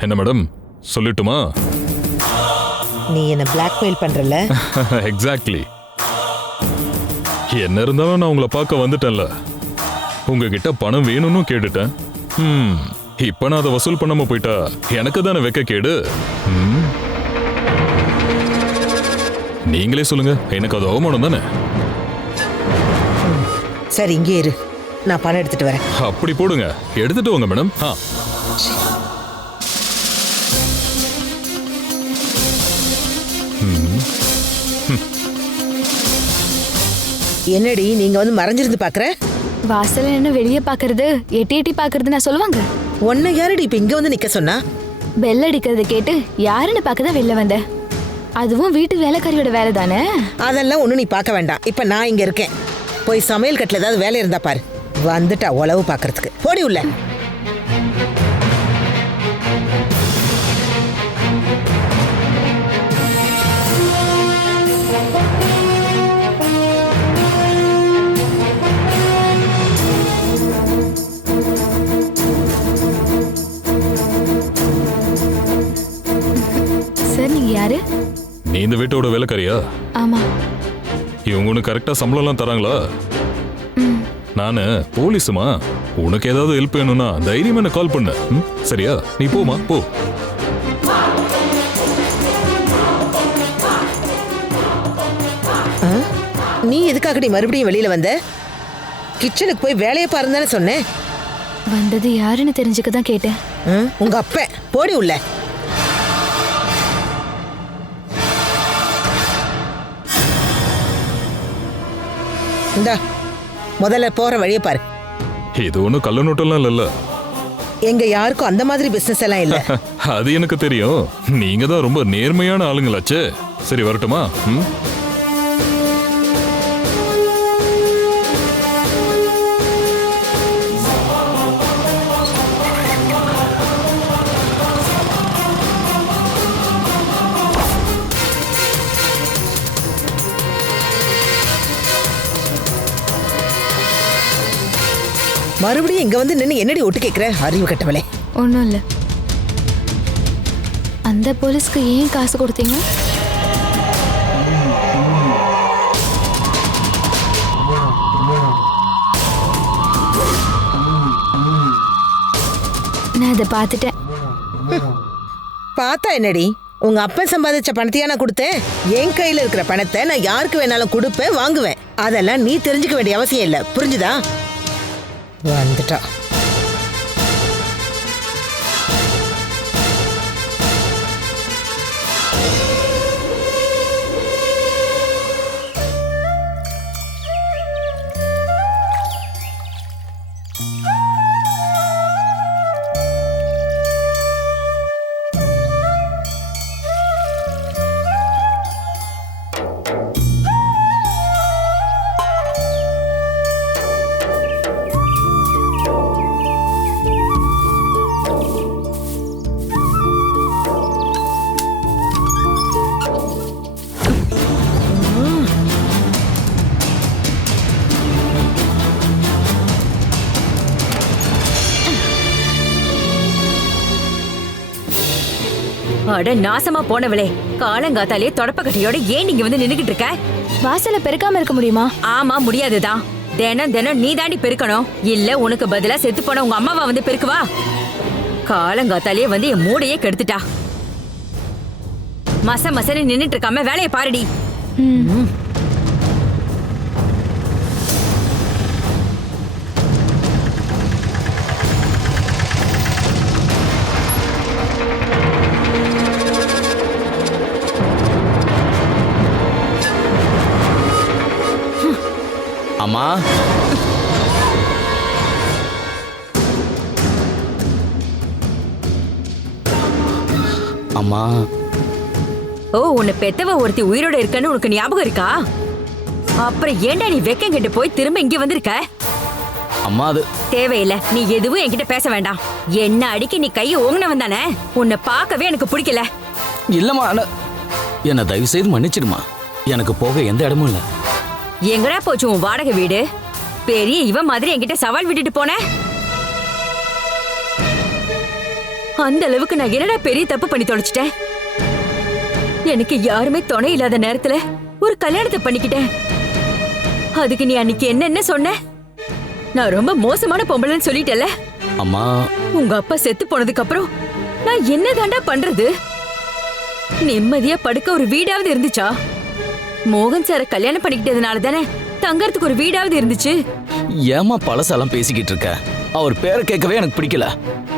என்ன மேடம் சொல்லட்டுமா? நீ என்ன பிளாக்மெயில் பண்றல? எக்ஸாக்ட்லி. என்ன இருந்தாலும் நான் உங்களை பார்க்க வந்துட்டேன்ல, உங்ககிட்ட பணம் வேணும்னு கேட்டுட்டேன். இப்ப நான் அதை வசூல் பண்ணாம போயிட்டா எனக்கு தானே வெக்க கேடு. நீங்களே சொல்லுங்க, எனக்கு அது அவமானம் தானே? சரி இங்கே இரு, நான் பணம் எடுத்துட்டு வரேன். அப்படி போடுங்க, எடுத்துட்டு வாங்க மேடம். என்னடி நீங்க வந்து மறைஞ்சிருந்து பாக்குற? வாசல்ல என்ன வெளியே பாக்குறது, எட்டி எட்டி பாக்குறது நான் சொல்லுவாங்க. உன்னை யாரடி இப்ப இங்க வந்து நிக்க சொன்னா? பெல் அடிக்கிறத கேட்டு யாருன்னு பார்க்கதான் வெளில வந்த. அதுவும் வீட்டு வேலைக்காரியோட வேலை தானே. அதெல்லாம் ஒண்ணு நீ பார்க்க வேண்டாம். இப்ப நான் இங்க இருக்கேன். போய் சமையல் கட்டுல ஏதாவது வேலை இருந்தா பாரு. வந்துட்டா உளவு பாக்குறதுக்கு. போடி உள்ள. சார் நீங்க யாரு? நீ இந்த வீட்டோட வேலைக்காரியா? ஆமா. இவங்க உனக்கு கரெக்டா சம்பளம் எல்லாம் தராங்களா? நானு போலீஸுமா, உனக்கு ஏதாவது ஹெல்ப் வேணும்னா தைரியமா என்ன கால் பண்ணு. சரியா? நீ போமா போ. நீ எதுக்காகடி மறுபடியும் வெளியில வந்த? கிச்சனுக்கு போய் வேலையை பாருந்தானே சொன்னேன். வந்தது யாருன்னு தெரிஞ்சுக்க தான் கேட்டேன். உங்க அப்ப. போடி உள்ள. இந்தா முதல்ல போற வழியை பாரு. இது ஒன்றும் கள்ள நோட்டெல்லாம் இல்லைல்ல? எங்க யாருக்கும் அந்த மாதிரி பிசினஸ் எல்லாம் இல்ல. அது எனக்கு தெரியும். நீங்க தான் ரொம்ப நேர்மையான ஆளுங்களாச்சே. சரி வரட்டுமா? மறுபடியும் இங்க வந்து நின்னு என்னடி ஒட்டு கேக்குற? அறிவு கட்டவளே. ஒன்றும் இல்லை. அந்த போலீஸ்க்கு ஏன் காசு கொடுத்தீங்க? நான் அதை பார்த்துட்டேன். பார்த்தா என்னடி, உங்க அப்பன் சம்பாதிச்ச பணத்தையா நான் கொடுத்தேன்? என் கையில இருக்கிற பணத்தை நான் யாருக்கு வேணாலும் கொடுப்பேன், வாங்குவேன். அதெல்லாம் நீ தெரிஞ்சுக்க வேண்டிய அவசியம் இல்ல, புரிஞ்சுதா? வந்துட்டா. அட நாசமா போனவளே, காலங்காத்தாலே தொடப்பக்கட்டையோட ஏன் நீங்க வந்து நின்னுகிட்டு இருக்க? வாசலை பெருக்காம இருக்க முடியுமா? ஆமா, முடியாதுதான். தினம் தினம் நீ தாண்டி பெருக்கணும். இல்ல உனக்கு பதிலா செத்து போன உங்க அம்மாவா வந்து பெருக்குவா? காலங்காத்தாலே வந்து என் மூடையே கெடுத்துட்டா. மசன்னு நின்னுட்டு இருக்காம வேலையை பாருடி. அம்மா, அம்மா. ஓ, உன்னை பெத்தவ ஒருத்தி உயிரோட இருக்கன்னு உனக்கு ஞாபகம் இருக்கா? அப்புறம் ஏன்டா நீ வெக்கம் கெட்டு போய் திரும்ப இங்க வந்திருக்க? அம்மா, அது தேவையில்ல. நீ எதுவும் என்கிட்ட பேச வேண்டாம். என்ன அடிக்க நீ கையை ஓங்கினவன் தானே? உன்னை பார்க்கவே எனக்கு பிடிக்கல. இல்லம்மா, என்ன தயவு செய்து மன்னிச்சிடுமா. எனக்கு போக எந்த இடமும் இல்லை. எங்கடா போச்சு உன் வாடகை வீடு? பெரிய இவ மாதிரி என்கிட்ட சவால் விட்டுட்டு போன. அந்த அளவுக்கு நான் என்னடா பெரிய தப்பு பண்ணி தொலைச்சிட்டேன். எனக்கு யாருமே துணை இல்லாத நேரத்துல ஒரு கல்யாணத்தை பண்ணிக்கிட்டேன். அதுக்கு நீ அன்னைக்கு என்னென்ன சொன்ன? நான் ரொம்ப மோசமான பொம்பளைன்னு சொல்லிட்டல. அம்மா, உங்க அப்பா செத்து போனதுக்கு அப்புறம் நான் என்னதாண்டா பண்றது? நிம்மதியா படுக்க ஒரு வீடாவது இருந்துச்சா? மோகன் சார கல்யாணம் பண்ணிக்கிட்டதுனால தானே தங்கறதுக்கு ஒரு வீடாவது இருந்துச்சு. ஏமா பழசெல்லாம் பேசிக்கிட்டு இருக்க? அவர் பேரை கேட்கவே எனக்கு பிடிக்கல.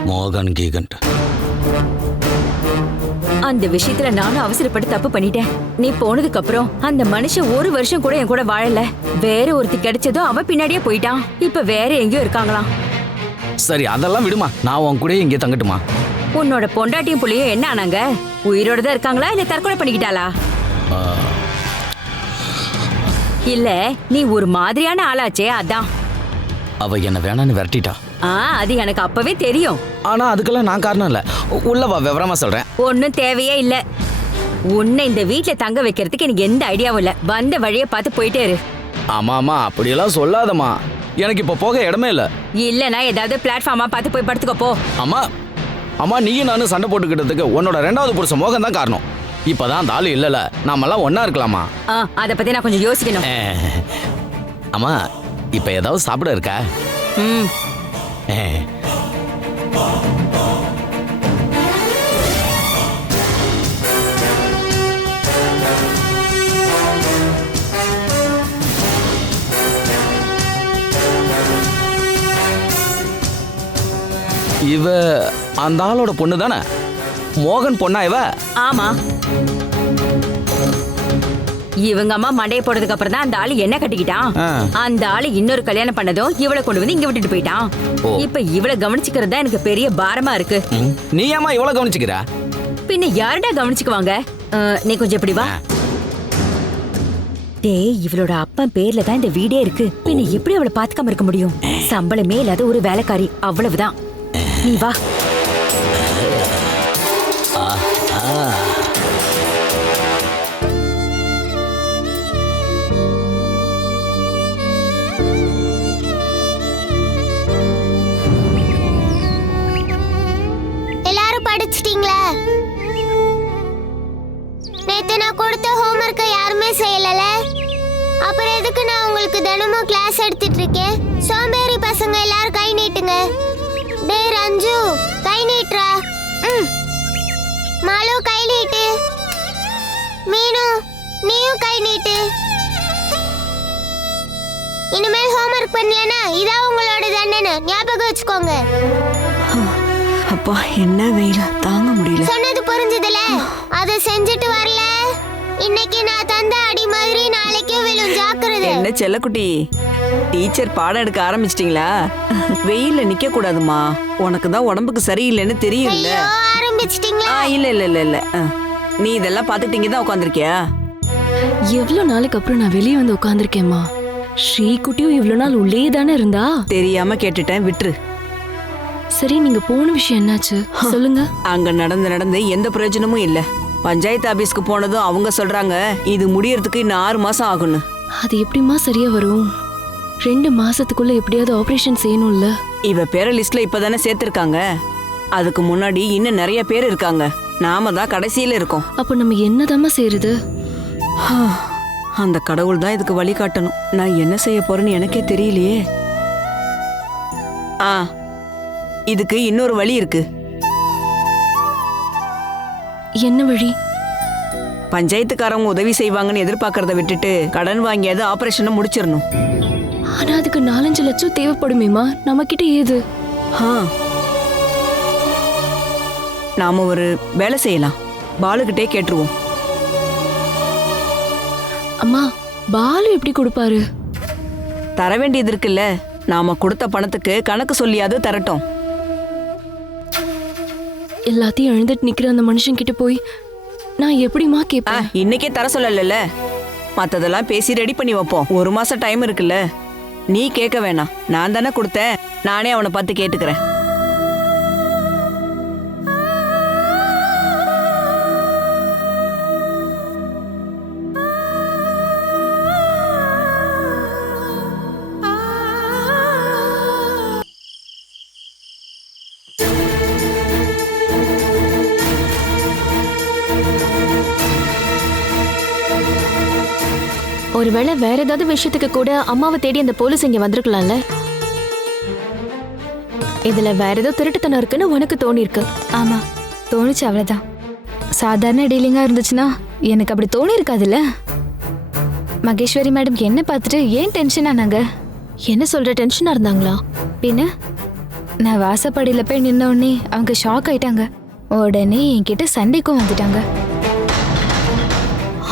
மோகன் கீகன். அந்த விஷயத்துல நானும் அவசரப்பட்டு தப்பு பண்ணிட்டேன். நீ போனதுக்கு அப்புறம் அந்த மனுஷன் ஒரு வருஷம் கூட என் கூட வாழல. வேற ஒருத்தி கிடைச்சதும் அவன் பின்னாடியே போயிட்டான். இப்ப வேற எங்கேயோ இருக்காங்களாம். சரி, அதெல்லாம் விடுமா. நான் உன் கூட இங்கே தங்கட்டுமா? உன்னோட பொண்டாட்டியும் புள்ளையும் என்ன ஆனாங்க? உயிரோட தான் இருக்காங்களா இல்ல தற்கொலை பண்ணிக்கிட்டாளா? இல்ல நீ ஒரு மாதிரியான ஆளாச்சே, அதான். அவ என்ன வேணான்னு விரட்டிட்டா. அது எனக்கு அப்பவே தெரியும். ஆனா அதுக்கெல்லாம் நான் காரணம் இல்ல. உள்ளவா விவரமா சொல்றேன். ஒன்னும் தேவையே இல்ல. உன்னை இந்த வீட்டுல தங்க வைக்கிறதுக்கு எனக்கு எந்த ஐடியாவும் இல்ல. வந்த வழியை பார்த்து போயிட்டே இரு. ஆமாமா, அப்படியெல்லாம் சொல்லாதம்மா. எனக்கு இப்ப போக இடமே இல்ல. இல்லனா ஏதாவது பிளாட்ஃபார்மா பார்த்து போய் படுத்துக்க போ. அம்மா, அம்மா, நீயும் நானும் சண்டை போட்டுக்கிட்டதுக்கு உன்னோட 2வது புருஷன் மோகன் தான் காரணம். இப்பதான் அந்த ஆளு இல்லல. நாமெல்லாம் ஒன்னா இருக்கலாமா? அத பத்தி நான் கொஞ்சம் யோசிக்கணும். அம்மா, இப்ப ஏதாவது சாப்பிட இருக்கா? இவ அந்த ஆளோட பொண்ணு தானே? மோகன் பொண்ணா இவ? ஆமா. இவங்க அம்மா மண்டைய போட்டதுக்கு அப்புறம் தான் அந்த ஆளு என்ன கட்டிக்கிட்டான். அந்த ஆளு இன்னொரு கல்யாணம் பண்ணதும் இவளை கொண்டு வந்து இங்க விட்டுட்டு போயிட்டான். இப்ப இவளை கவனிச்சுக்கிறது தான் எனக்கு பெரிய பாரமா இருக்கு. நீ ஏமா இவளை கவனிச்சுக்கிற? பின்ன யாருடா கவனிச்சுக்குவாங்க? நீ கொஞ்சம் இப்படி வா. டேய், இவளோட அப்பா பேர்ல தான் இந்த வீடே இருக்கு. பின்ன எப்படி அவளை பாத்துக்காம இருக்க முடியும்? சம்பளமே இல்லாத ஒரு வேலைக்காரி, அவ்வளவுதான். நீ வா. எல்லாரும் படிச்சிட்டீங்களா? நேத்து நான் கொடுத்த ஹோம்வொர்க்கை யாருமே செய்யலல. அப்புறம் எதுக்கு நான் உங்களுக்கு தினமும் கிளாஸ் எடுத்துட்டு இருக்கேன்? சோம்பேறி பசங்க எல்லாரும் கை நீட்டுங்க. டேய் ரஞ்சு, கை நீட்டு. நீட்றா. மாலு கை நீட்டு. மீனு நீயும் கை நீட்டு. இனிமேல் ஹோம்வொர்க் பண்ணலனா இதான் உங்களோட தண்டனை, ஞாபகம் வச்சுக்கோங்க. அப்பா என்ன வெயில தாங்க முடியல. சொன்னது புரிஞ்சதுல? அதை செஞ்சுட்டு வரல இன்னைக்கு நான் தந்த அடி மாதிரி நாளைக்கும் விழும், ஜாக்கிரதை. என்ன செல்லக்குட்டி, டீச்சர் பாடம் எடுக்க ஆரம்பிச்சிட்டீங்களா? வெயில்ல நிக்க கூடாதுமா, உனக்கு தான் உடம்புக்கு சரியில்லைன்னு தெரியும்ல. ஐயோ ஆரம்பிச்சிட்டீங்களா? இல்ல இல்ல இல்ல இல்ல நீ இதெல்லாம் பார்த்துட்டு இங்க தான் உட்காந்துருக்கியா? எவ்வளவு நாளைக்கு அப்புறம் நான் வெளியே வந்து உட்காந்துருக்கேம்மா. ஸ்ரீகுட்டியும் இவ்வளவு நாள் உள்ளே தானே இருந்தா. தெரியாம கேட்டுட்டேன், விட்டுரு. சரி, நீங்க போன விஷயம் என்னாச்சு சொல்லுங்க. அங்க நடந்து எந்த பிரயோஜனமும் இல்ல. பஞ்சாயத்து ஆபீஸ்க்கு போனதும் அவங்க சொல்றாங்க இது முடியறதுக்கு இன்னும் 6 மாசம் ஆகும்னு. அது எப்படிமா சரியா வரும்? 2 மாசத்துக்குள்ள எப்படியாவது ஆபரேஷன் செய்யணும்ல. இவ பேர லிஸ்ட்ல இப்பதானே சேர்த்திருக்காங்க. அதுக்கு முன்னாடி இன்னும் நிறைய பேர் இருக்காங்க. நாம தான் கடைசியில இருக்கோம். அப்ப நம்ம என்னதாம்மா செய்யறது? அந்த கடவுள் தான் இதுக்கு வழி காட்டணும். நான் என்ன செய்ய போறேன்னு எனக்கே தெரியலையே. இதுக்கு இன்னொரு வழி இருக்கு. என்ன வழி? பஞ்சாயத்துக்காரங்க உதவி செய்வாங்கன்னு எதிர்பார்க்கறத விட்டுட்டு கடன் வாங்கியாவது ஆபரேஷனை முடிச்சிடணும். ஆனா அதுக்கு 4-5 லட்சம் தேவைப்படுமேமா, நம்ம கிட்ட ஏது? நாம ஒரு வேலை செய்யலாம், பாலுகிட்டே கேட்டுருவோம். அம்மா, பாலு எப்படி கொடுப்பாரு? தர வேண்டியது இருக்குல்ல, நாம கொடுத்த பணத்துக்கு கணக்கு சொல்லியாவது தரட்டும். எல்லாத்தையும் எழுந்துட்டு நிக்கிற அந்த மனுஷன் கிட்ட போய் நான் எப்படிமா கேட்பேன்? இன்னைக்கே தர சொல்லல, மத்ததெல்லாம் பேசி ரெடி பண்ணி வைப்போம். 1 மாசம் டைம் இருக்குல்ல. நீ கேட்க வேணாம், நான் தானே கொடுத்தேன். நானே அவனை பார்த்து கேட்டுக்கிறேன். ஒருவேளை வேற ஏதாவது விஷயத்துக்கு கூட அம்மாவை தேடி அந்த போலீஸ் இங்க வந்திருக்கலாம்ல. இதுல வேற ஏதோ திருட்டுத்தனம் இருக்குன்னு உனக்கு தோணி இருக்கு. ஆமா, தோணுச்சு, அவ்வளவுதான். சாதாரண டீலிங்கா இருந்துச்சுன்னா எனக்கு அப்படி தோணி இருக்காதுல்ல. மகேஸ்வரி மேடம் என்ன பார்த்துட்டு ஏன் டென்ஷன் ஆனாங்க? என்ன சொல்ற, டென்ஷனா இருந்தாங்களா? பின்ன நான் வாசப்படியில போய் நின்ன உடனே அவங்க ஷாக் ஆயிட்டாங்க. உடனே என்கிட்ட சண்டைக்கும் வந்துட்டாங்க.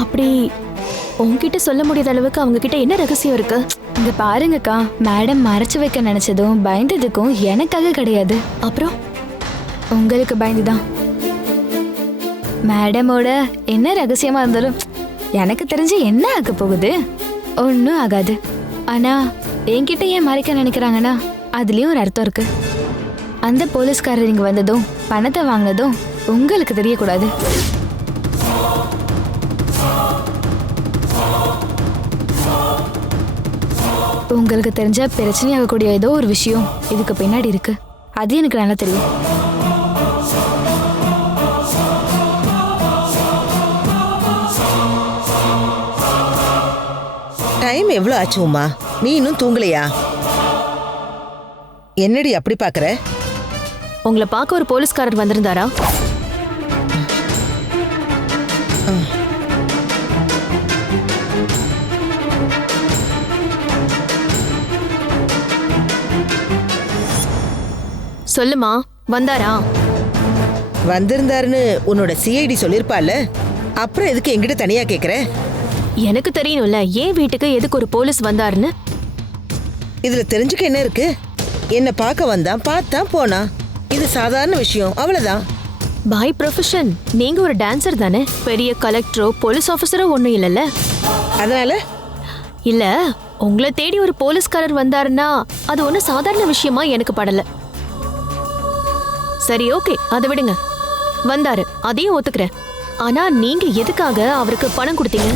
அப்படி உன்கிட்ட சொல்ல முடியாத அளவுக்கு அவங்க கிட்ட என்ன ரகசியம் இருக்கு? இங்க பாருங்கக்கா, மேடம் மறைச்சு வைக்க நினைச்சதும் பயந்ததுக்கும் எனக்காக கிடையாது. அப்புறம் உங்களுக்கு பயந்துதான். மேடமோட என்ன ரகசியமா இருந்தாலும் எனக்கு தெரிஞ்சு என்ன ஆக போகுது? ஒன்னும் ஆகாது. ஆனா என்கிட்ட ஏன் மறைக்க நினைக்கிறாங்கன்னா அதுலயும் ஒரு அர்த்தம் இருக்கு. அந்த போலீஸ்காரர் இங்க வந்ததும் பணத்தை வாங்கினதும் உங்களுக்கு தெரியக்கூடாது. உங்களுக்கு தெரிஞ்ச பிரச்சனையாகக்கூடிய ஏதோ ஒரு விஷயம் இதுக்கு பின்னாடி இருக்கு. அது எனக்கு நல்லா தெரியும். டைம் எவ்வளவு ஆச்சு உமா? நீ இன்னும் தூங்கலையா? என்னடி அப்படி பாக்குற? உங்களை பார்க்க ஒரு போலீஸ்காரர் வந்திருந்தாரா? சொல்லுமா, வந்தாரா? வந்திருந்தாருன்னு உன்னோட சிஐடி சொல்லிருப்பால, அப்புறம் எதுக்கு என்கிட்ட தனியா கேக்குற? எனக்கு தெரியணும்ல, ஏன் வீட்டுக்கு எதுக்கு ஒரு போலீஸ் வந்தாருன்னு. இதுல தெரிஞ்சுக்க என்ன இருக்கு? என்ன பார்க்க வந்தான், பார்த்தான் போனா. இது சாதாரண விஷயம், அவ்வளவுதான். பை ப்ரொஃபஷன் நீங்க ஒரு டான்சர் தானே, பெரிய கலெக்டரோ போலீஸ் ஆபீசரோ ஒண்ணும் இல்லைல்ல. அதனால இல்ல, உங்களை தேடி ஒரு போலீஸ்காரர் வந்தாருன்னா அது ஒன்றும் சாதாரண விஷயமா எனக்கு படல. சரி, ஓகே, அதை விடுங்க. வந்தாரு, அதையும் ஒத்துக்கிறேன். ஆனா நீங்க எதுக்காக அவருக்கு பணம் கொடுத்தீங்க?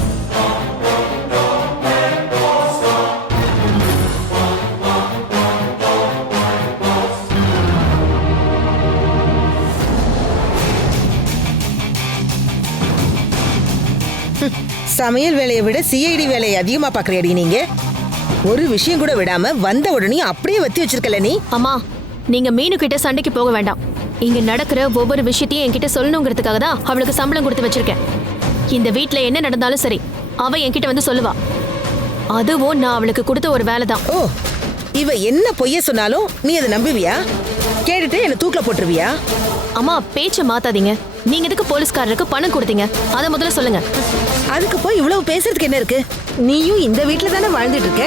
சமையல் வேலையை விட சிஐடி வேலையை அதிகமா பாக்குறியாடி நீங்க? ஒரு விஷயம் கூட விடாம வந்த உடனே அப்படியே வத்தி வச்சிருக்கல நீ. அம்மா, நீங்க மீனு கிட்ட சண்டைக்கு போக வேண்டாம். இங்க நடக்கிற ஒவ்வொரு விஷயத்தையும் என்கிட்ட சொல்லணுங்கிறதுக்காக தான் அவளுக்கு சம்பளம் கொடுத்து வச்சிருக்கேன். இந்த வீட்ல என்ன நடந்தாலும் சரி அவ என்கிட்ட வந்து சொல்லுவா. அதுவும் நான் அவளுக்கு கொடுத்த ஒரு வேலை தான். ஓ, இவ என்ன பொய்ய சொன்னாலும் நீ அதை நம்புவியா? கேட்டுட்டு என்ன தூக்கில போட்டுருவியா? அம்மா பேச்ச மாத்தாதீங்க. நீங்க எதுக்கு போலீஸ்காரருக்கு பணம் கொடுத்தீங்க அத முதல்ல சொல்லுங்க. அதுக்கு போய் இவ்வளவு பேசுறதுக்கு என்ன இருக்கு? நீயும் இந்த வீட்ல தானே வாழ்ந்துட்டு இருக்க.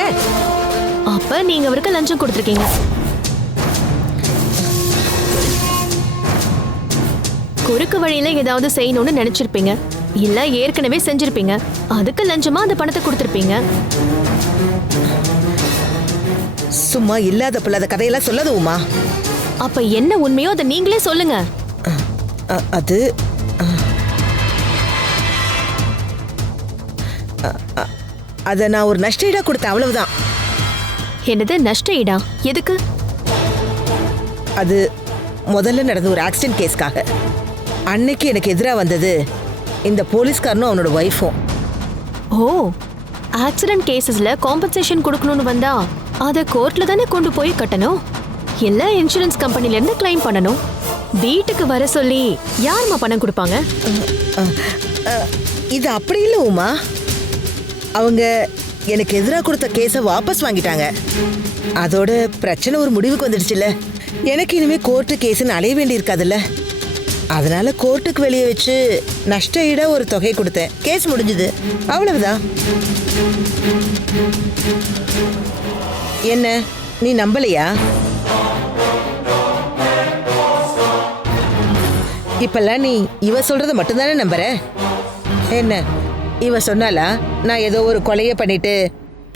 அப்ப நீங்க அவருக்கு லஞ்சம் கொடுத்துருக்கீங்க. குறுக்கு வழியில ஏதாவது செய்யணும்னு நினைச்சிருப்பீங்க, இல்ல ஏற்கனவே செஞ்சிருப்பீங்க. அதுக்கு லஞ்சமா அந்த பணத்தை கொடுத்துருப்பீங்க. சும்மா இல்லாத பிள்ளாத கதையெல்லாம் சொல்லாத உமா. அப்ப என்ன உண்மையோ அதை நீங்களே சொல்லுங்க. அது அத நான் ஒரு நஷ்ட ஈடா கொடுத்தேன், அவ்வளவுதான். என்னது நஷ்ட ஈடா? எதுக்கு? அது முதல்ல நடந்த ஒரு ஆக்சிடென்ட் கேஸ்க்காக. அன்னைக்கு எனக்கு எதிராக வந்தது இந்த போலீஸ்காரனும் அவனோட ஒய்ஃபும். ஓ, ஆக்சிடென்ட் கேசஸ்ல காம்பன்சேஷன் கொடுக்கணும்னு வந்தா அத கோர்ட்ல தானே கொண்டு போய் கட்டணும். இல்ல இன்சூரன்ஸ் கம்பெனில இருந்து கிளைம் பண்ணணும். வீட்டுக்கு வர சொல்லி யாருமா பணம் கொடுப்பாங்க? இது அப்படி இல்லை உமா. அவங்க எனக்கு எதிராக கொடுத்த கேஸை வாபஸ் வாங்கிட்டாங்க. அதோட பிரச்சனை ஒரு முடிவுக்கு வந்துடுச்சுல்ல. எனக்கு இனிமே கோர்ட்டு கேஸ்ன்னு அலைய வேண்டி இருக்காதுல்ல. அதனால கோர்ட்டுக்கு வெளியே வச்சு நஷ்ட ஈடா ஒரு தொகை கொடுத்தேன். கேஸ் முடிஞ்சுது, அவ்வளவுதான். என்ன நீ நம்பலையா? இப்பெல்லாம் நீ இவ சொல்றத மட்டும்தானே நம்புற? என்ன இவ சொன்னாலா நான் ஏதோ ஒரு கொலைய பண்ணிட்டு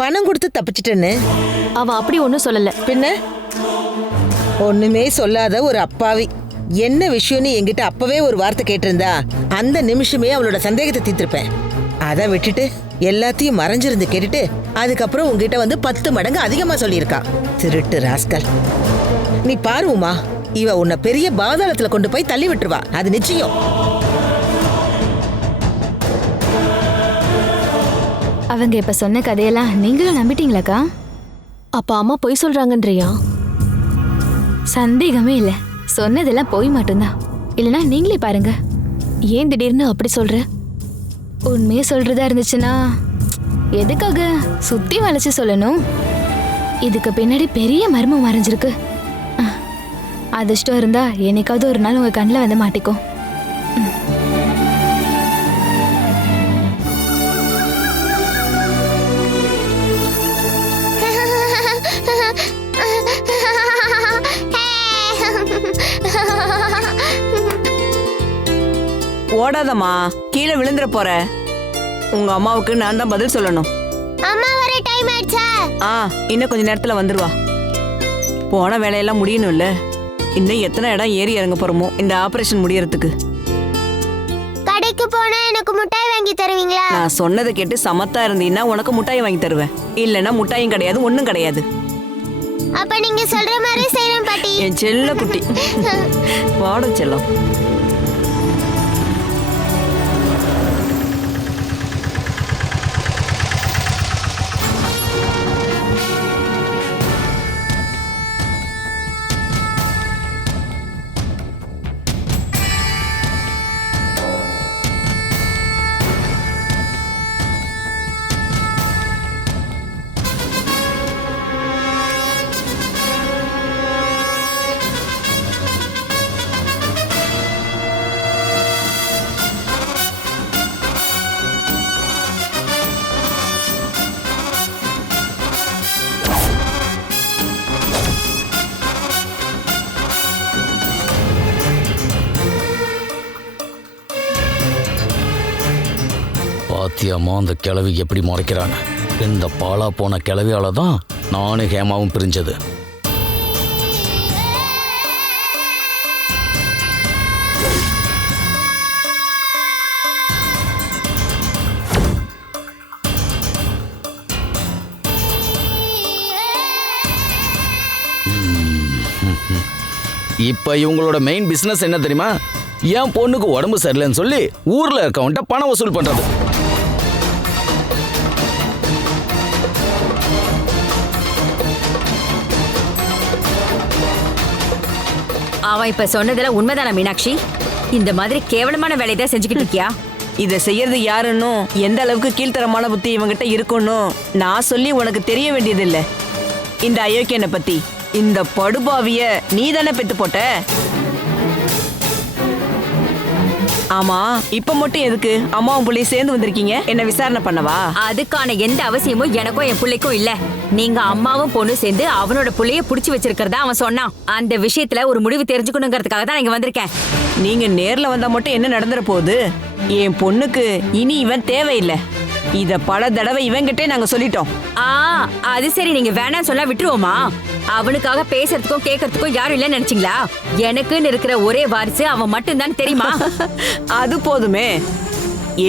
பணம் கொடுத்து தப்பிச்சிட்டேன்னு? அவ அப்படி ஒன்னும் சொல்லல. பின்ன ஒண்ணுமே சொல்லாத ஒரு அப்பாவி. என்ன விஷயம்னு என்கிட்ட அப்பவே ஒரு வார்த்தை கேட்டிருந்தா அந்த நிமிஷமே அவளோட சந்தேகத்தை தீர்த்திருப்பேன். அதை விட்டுட்டு எல்லாத்தையும் மறைஞ்சிருந்து கேட்டுட்டு அதுக்கப்புறம் உங்ககிட்ட வந்து 10 மடங்கு அதிகமா சொல்லியிருக்கா. திருட்டு ராஸ்கல். நீ பாருமா, இவ உன்னை பெரிய பாதாளத்துல கொண்டு போய் தள்ளி விட்டுருவா, அது நிச்சயம். அவங்க இப்ப சொன்ன கதையெல்லாம் நீங்களும் நம்பிட்டீங்களாக்கா? அப்ப அம்மா பொய் சொல்றாங்கன்றியா? சந்தேகமே இல்ல, சொன்னதெல்லாம் போய் மட்டும்தான். இல்லனா நீங்களே பாருங்க. ஏன் திடீர்னு அப்படி சொல்ற? உண்மையை சொல்றதா இருந்துச்சுன்னா எதுக்காக சுத்தி வளைச்சு சொல்லணும்? இதுக்கு பின்னாடி பெரிய மர்மம் மறைஞ்சிருக்கு. அதிர்ஷ்டம் இருந்தா என்னைக்காவது ஒரு நாள் உங்க கண்ணில் வந்து மாட்டிக்கும். ஓடாதம்மா, கீழே விழுந்துற போற. உங்க அம்மாவுக்கு நான் தான் பதில் சொல்லணும். அம்மா வர டைம் ஆயிடுச்சா? இன்னும் கொஞ்ச நேரத்துல வந்துருவா. போன வேலையெல்லாம் முடியணும்ல. இன்னும் எத்தனை இடம் ஏறி இறங்க போறோமோ இந்த ஆபரேஷன் முடியறதுக்கு. கடைக்கு போனா எனக்கு முட்டாய் வாங்கி தருவீங்களா? நான் சொன்னதை கேட்டு சமத்தா இருந்தீன்னா உனக்கு முட்டாய் வாங்கி தருவேன். இல்லைன்னா முட்டாயும் கிடையாது, ஒன்னும் கிடையாது. அப்ப நீங்க சொல்ற மாதிரி செய்றேன் பாட்டி. என் செல்ல குட்டி வாட செல்லம். பாத்தியம்மா அந்த கிழவி எப்படி முறைக்கிறாங்க. இந்த பாலா போன கிழவியால தான் நானும் ஹேமாவும் பிரிஞ்சது. இப்ப இவங்களோட மெயின் பிசினஸ் என்ன தெரியுமா? என் பொண்ணுக்கு உடம்பு சரியில்லைன்னு சொல்லி ஊர்ல இருக்கவன்ட்ட பணம் வசூல் பண்றது. அவன் இப்ப சொன்னதுல உண்மைதானா மீனாட்சி? இந்த மாதிரி கேவலமான வேலையை தான் செஞ்சுக்கிட்டு இருக்கியா? இதை செய்யறது யாருன்னும் எந்த அளவுக்கு கீழ்த்தரமான புத்தி இவங்கிட்ட இருக்குன்னும் நான் சொல்லி உனக்கு தெரிய வேண்டியதில்லை. இந்த அயோக்கியனை பத்தி, இந்த படுபாவிய நீ தானே பெத்து போட்ட. ஆமா, இப்ப மட்டும் எதுக்கு அம்மாவும் புள்ளையும் சேர்ந்து வந்திருக்கீங்க? என்ன விசாரணை பண்ணவா? அதுக்கான எந்த அவசியமும் எனக்கும் என் பிள்ளைக்கும் இல்ல. நீங்க அம்மாவும் பொண்ணு சேர்ந்து அவனோட புள்ளைய புடிச்சு வச்சிருக்கிறதா அவன் சொன்னான். அந்த விஷயத்துல ஒரு முடிவு தெரிஞ்சுக்கணுங்கிறதுக்காக தான் இங்க வந்திருக்கேன். நீங்க நேர்ல வந்தா மட்டும் என்ன நடந்துற போகுது? என் பொண்ணுக்கு இனி இவன் தேவையில்லை. இத பல தடவை இவங்கிட்டே நாங்க சொல்லிட்டோம். அது சரி, நீங்க வேணாம் சொல்ல விட்டுருவோமா? அவனுக்காக பேசுறதுக்கும் கேட்கறதுக்கும் யாரும் இல்லைன்னு நினைச்சீங்களா? எனக்குன்னு இருக்கிற ஒரே வாரிசு அவன் மட்டும்தான், தெரியுமா? அது போதுமே.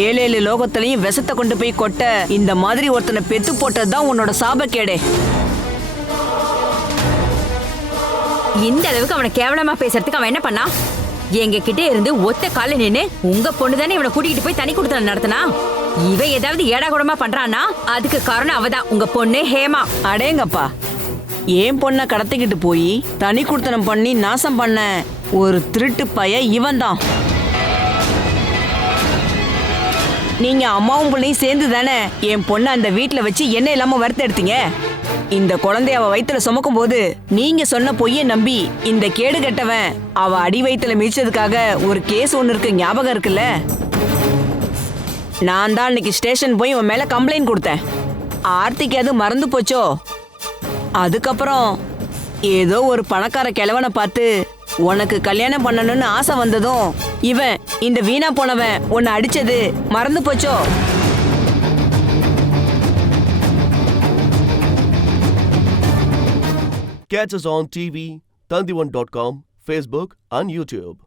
7 லோகத்திலையும் விஷத்தை கொண்டு போய் கொட்ட இந்த மாதிரி ஒருத்தனை பெத்து போட்டதுதான் உன்னோட சாபக்கேடே. இந்த அளவுக்கு அவனை கேவலமா பேசுறதுக்கு அவன் என்ன பண்ணா? எங்க கிட்ட இருந்து ஒத்த கால நின்னு உங்க பொண்ணு தானே இவனை கூட்டிகிட்டு போய் தனி கொடுத்தன நடத்தினா. இவன் ஏதாவது ஏடா கூடமா பண்றான்னா அதுக்கு காரணம் அவதான், உங்க பொண்ணு ஹேமா. அடேங்கப்பா, என் பொண்ணை கடத்திக்கிட்டு போய் தனி குடுத்தனம் பண்ணி நாசம் பண்ண ஒரு திருட்டு பைய இவன் தான். நீங்க அம்மாவும் பிள்ளையும் சேர்ந்து தானே என் பொண்ணை அந்த வீட்டுல வச்சு என்ன இல்லாம வறுத்து எடுத்தீங்க. இந்த குழந்தைய அவ வயித்துல சுமக்கும் போது நீங்க சொன்ன பொய்ய நம்பி இந்த கேடு கெட்டவன் அவ அடி வயித்துல மிதிச்சதுக்காக ஒரு கேஸ் ஒண்ணு இருக்கு, ஞாபகம் இருக்குல்ல? நான் தான் அன்னைக்கு ஸ்டேஷன் போய் உன் மேல கம்ப்ளைண்ட் கொடுத்தேன். ஆர்த்திக்கு அது மறந்து போச்சோ? அதுக்கப்புறம் ஏதோ ஒரு பணக்கார கிழவனை பார்த்து உனக்கு கல்யாணம் பண்ணணும்னு ஆசை வந்ததும் இவன் இந்த வீணா போனவன் உன்னை அடிச்சது மறந்து போச்சோ? Catch us on TV, Tandivan.com, Facebook and YouTube.